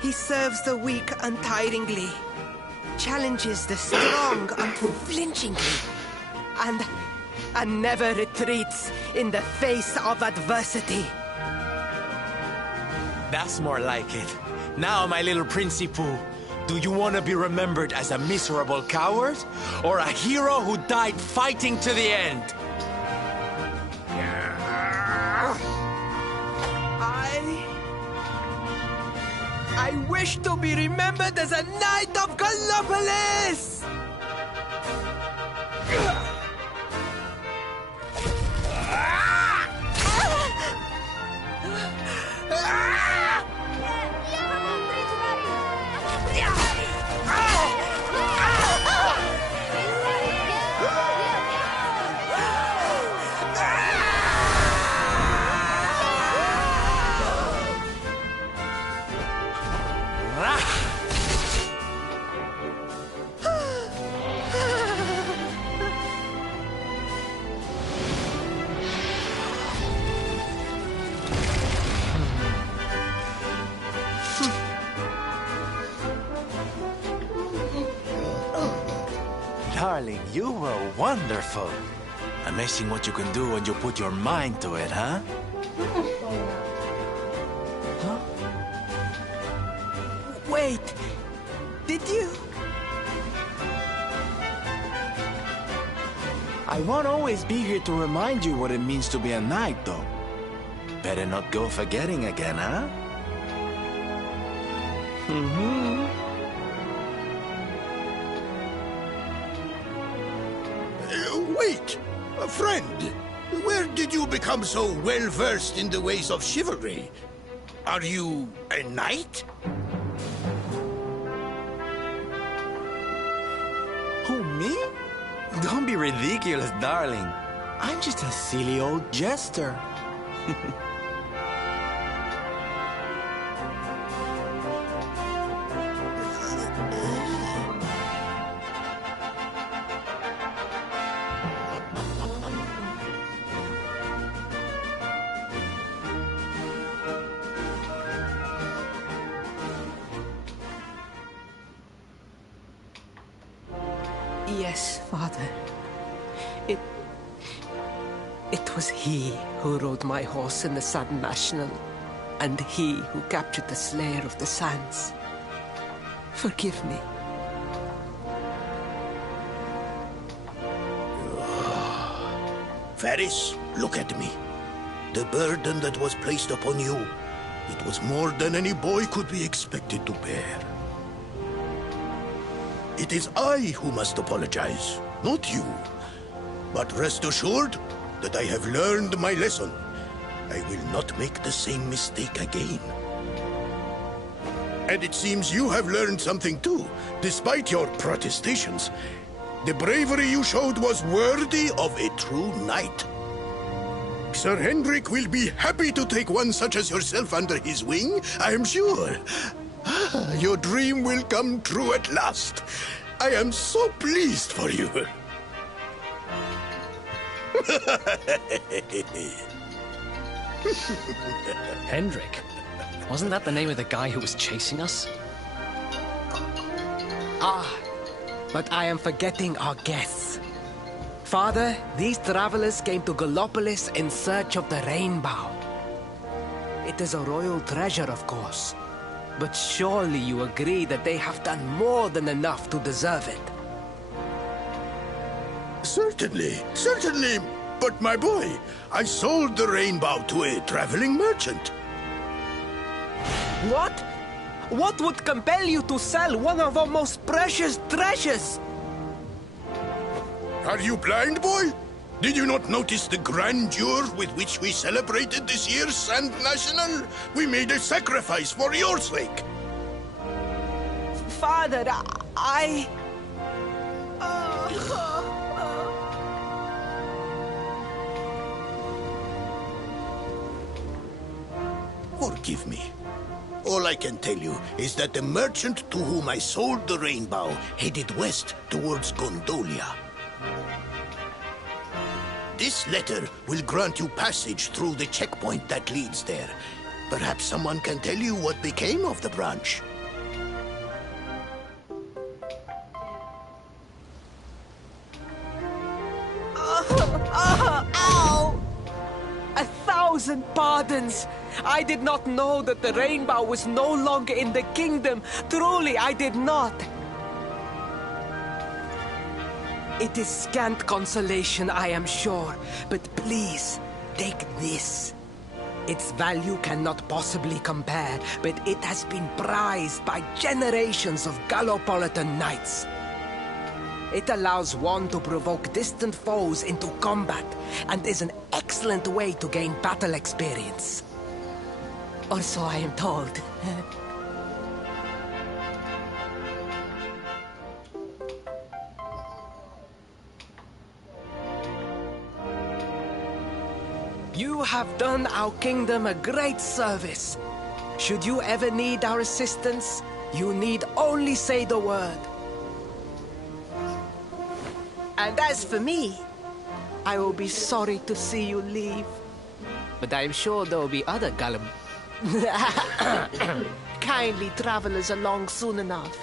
He serves the weak untiringly, challenges the strong unflinchingly, and never retreats in the face of adversity. That's more like it. Now, my little Princey Pooh, do you want to be remembered as a miserable coward or a hero who died fighting to the end? I wish to be remembered as a knight of Gallopolis! Darling, you were wonderful. Amazing what you can do when you put your mind to it, huh? Wait, did you? I won't always be here to remind you what it means to be a knight, though. Better not go forgetting again, huh? Wait! Friend, where did you become so well-versed in the ways of chivalry? Are you a knight? Who, me? Don't be ridiculous, darling. I'm just a silly old jester. Yes, Father. It was he who rode my horse in the Sun National, and he who captured the Slayer of the Sands. Forgive me. Varys, look at me. The burden that was placed upon you, it was more than any boy could be expected to bear. It is I who must apologize, not you. But rest assured that I have learned my lesson. I will not make the same mistake again. And it seems you have learned something too, despite your protestations. The bravery you showed was worthy of a true knight. Sir Hendrik will be happy to take one such as yourself under his wing, I am sure. Your dream will come true at last. I am so pleased for you. Hendrik? Wasn't that the name of the guy who was chasing us? Ah, but I am forgetting our guests. Father, these travelers came to Gallopolis in search of the Rainbow. It is a royal treasure, of course. But surely you agree that they have done more than enough to deserve it. Certainly, certainly. But my boy, I sold the rainbow to a traveling merchant. What? What would compel you to sell one of our most precious treasures? Are you blind, boy? Did you not notice the grandeur with which we celebrated this year's Sand National? We made a sacrifice for your sake. Father, I... Forgive me. All I can tell you is that the merchant to whom I sold the rainbow headed west towards Gondolia. This letter will grant you passage through the checkpoint that leads there. Perhaps someone can tell you what became of the branch. Ow! 1,000 pardons! I did not know that the rainbow was no longer in the kingdom. Truly, I did not. It is scant consolation, I am sure, but please, take this. Its value cannot possibly compare, but it has been prized by generations of Gallopolitan knights. It allows one to provoke distant foes into combat, and is an excellent way to gain battle experience. Or so I am told. You have done our kingdom a great service. Should you ever need our assistance, you need only say the word. And as for me, I will be sorry to see you leave. But I am sure there will be other Gollum. Kindly travelers along soon enough.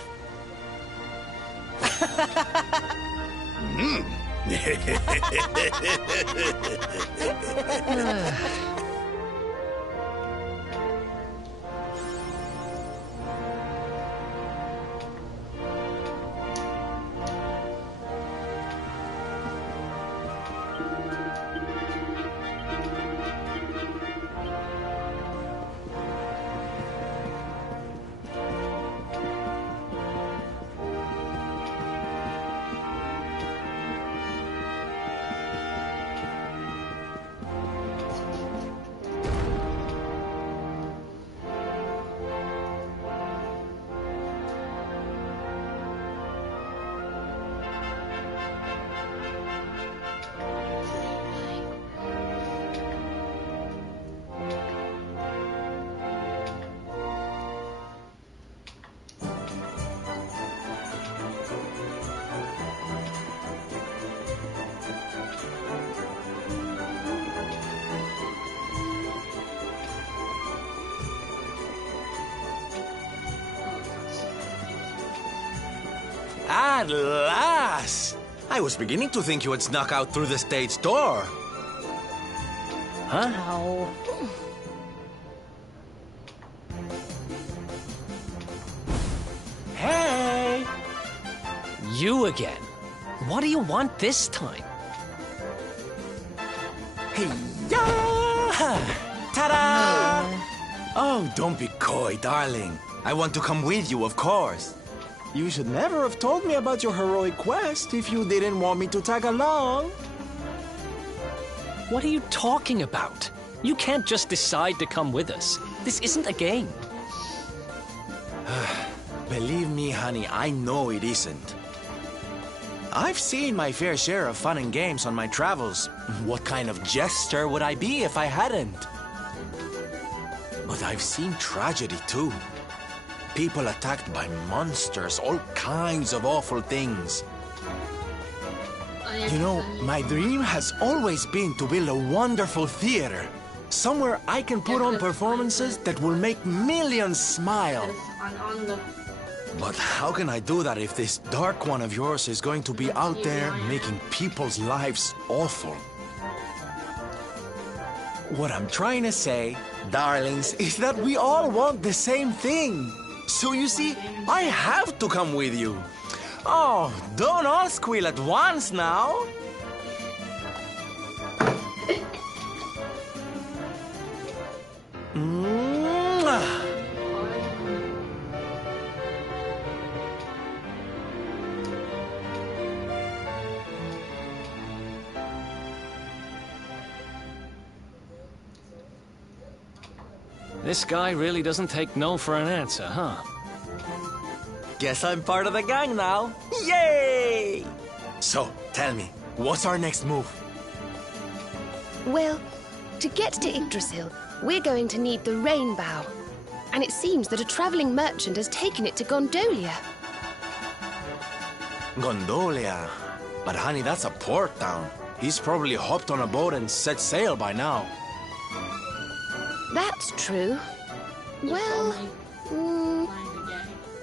At last! I was beginning to think you had snuck out through the stage door. Huh? Ow. Hey! You again. What do you want this time? Hey, yeah! Ta-da! Oh, don't be coy, darling. I want to come with you, of course. You should never have told me about your heroic quest if you didn't want me to tag along. What are you talking about? You can't just decide to come with us. This isn't a game. Believe me, honey, I know it isn't. I've seen my fair share of fun and games on my travels. What kind of jester would I be if I hadn't? But I've seen tragedy, too. People attacked by monsters, all kinds of awful things. You know, my dream has always been to build a wonderful theater. Somewhere I can put on performances that will make millions smile. But how can I do that if this dark one of yours is going to be out there making people's lives awful? What I'm trying to say, darlings, is that we all want the same thing. So you see, I have to come with you. Oh, don't all squeal at once now. This guy really doesn't take no for an answer, huh? Guess I'm part of the gang now. Yay! So, tell me, what's our next move? Well, to get to Yggdrasil, we're going to need the Rainbow. And it seems that a traveling merchant has taken it to Gondolia. Gondolia? But honey, that's a port town. He's probably hopped on a boat and set sail by now. That's true. Well,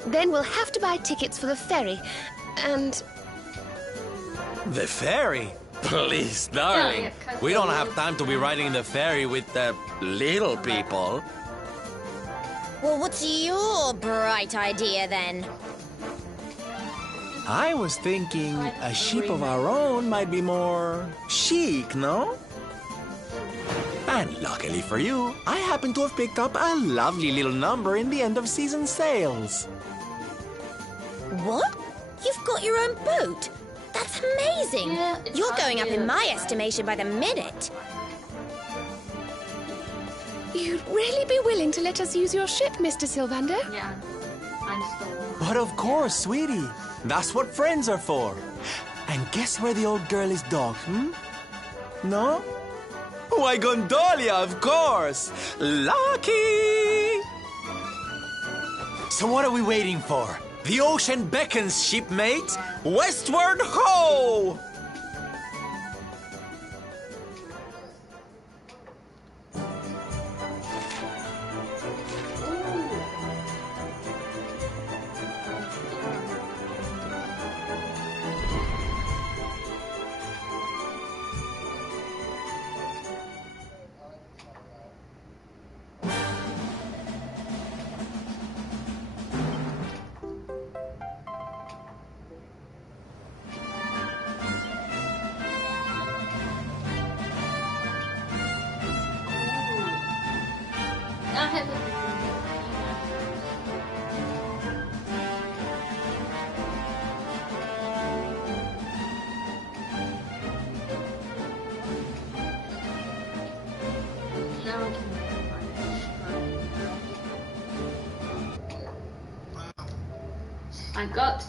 then we'll have to buy tickets for the ferry, and... The ferry? Please, darling. We don't have time to be riding the ferry with the little people. Well, what's your bright idea then? I was thinking a ship of our own might be more chic, no? And luckily for you, I happen to have picked up a lovely little number in the end of season sales. What? You've got your own boat? That's amazing! Yeah, You're going up in my estimation by the minute. You'd really be willing to let us use your ship, Mr. Sylvander? Yeah, I'm still... But of course, sweetie. That's what friends are for. And guess where the old girl is docked, No? Why, Gondolia, of course! Lucky! So what are we waiting for? The ocean beckons, shipmate! Westward ho! I have a... Now I can... I got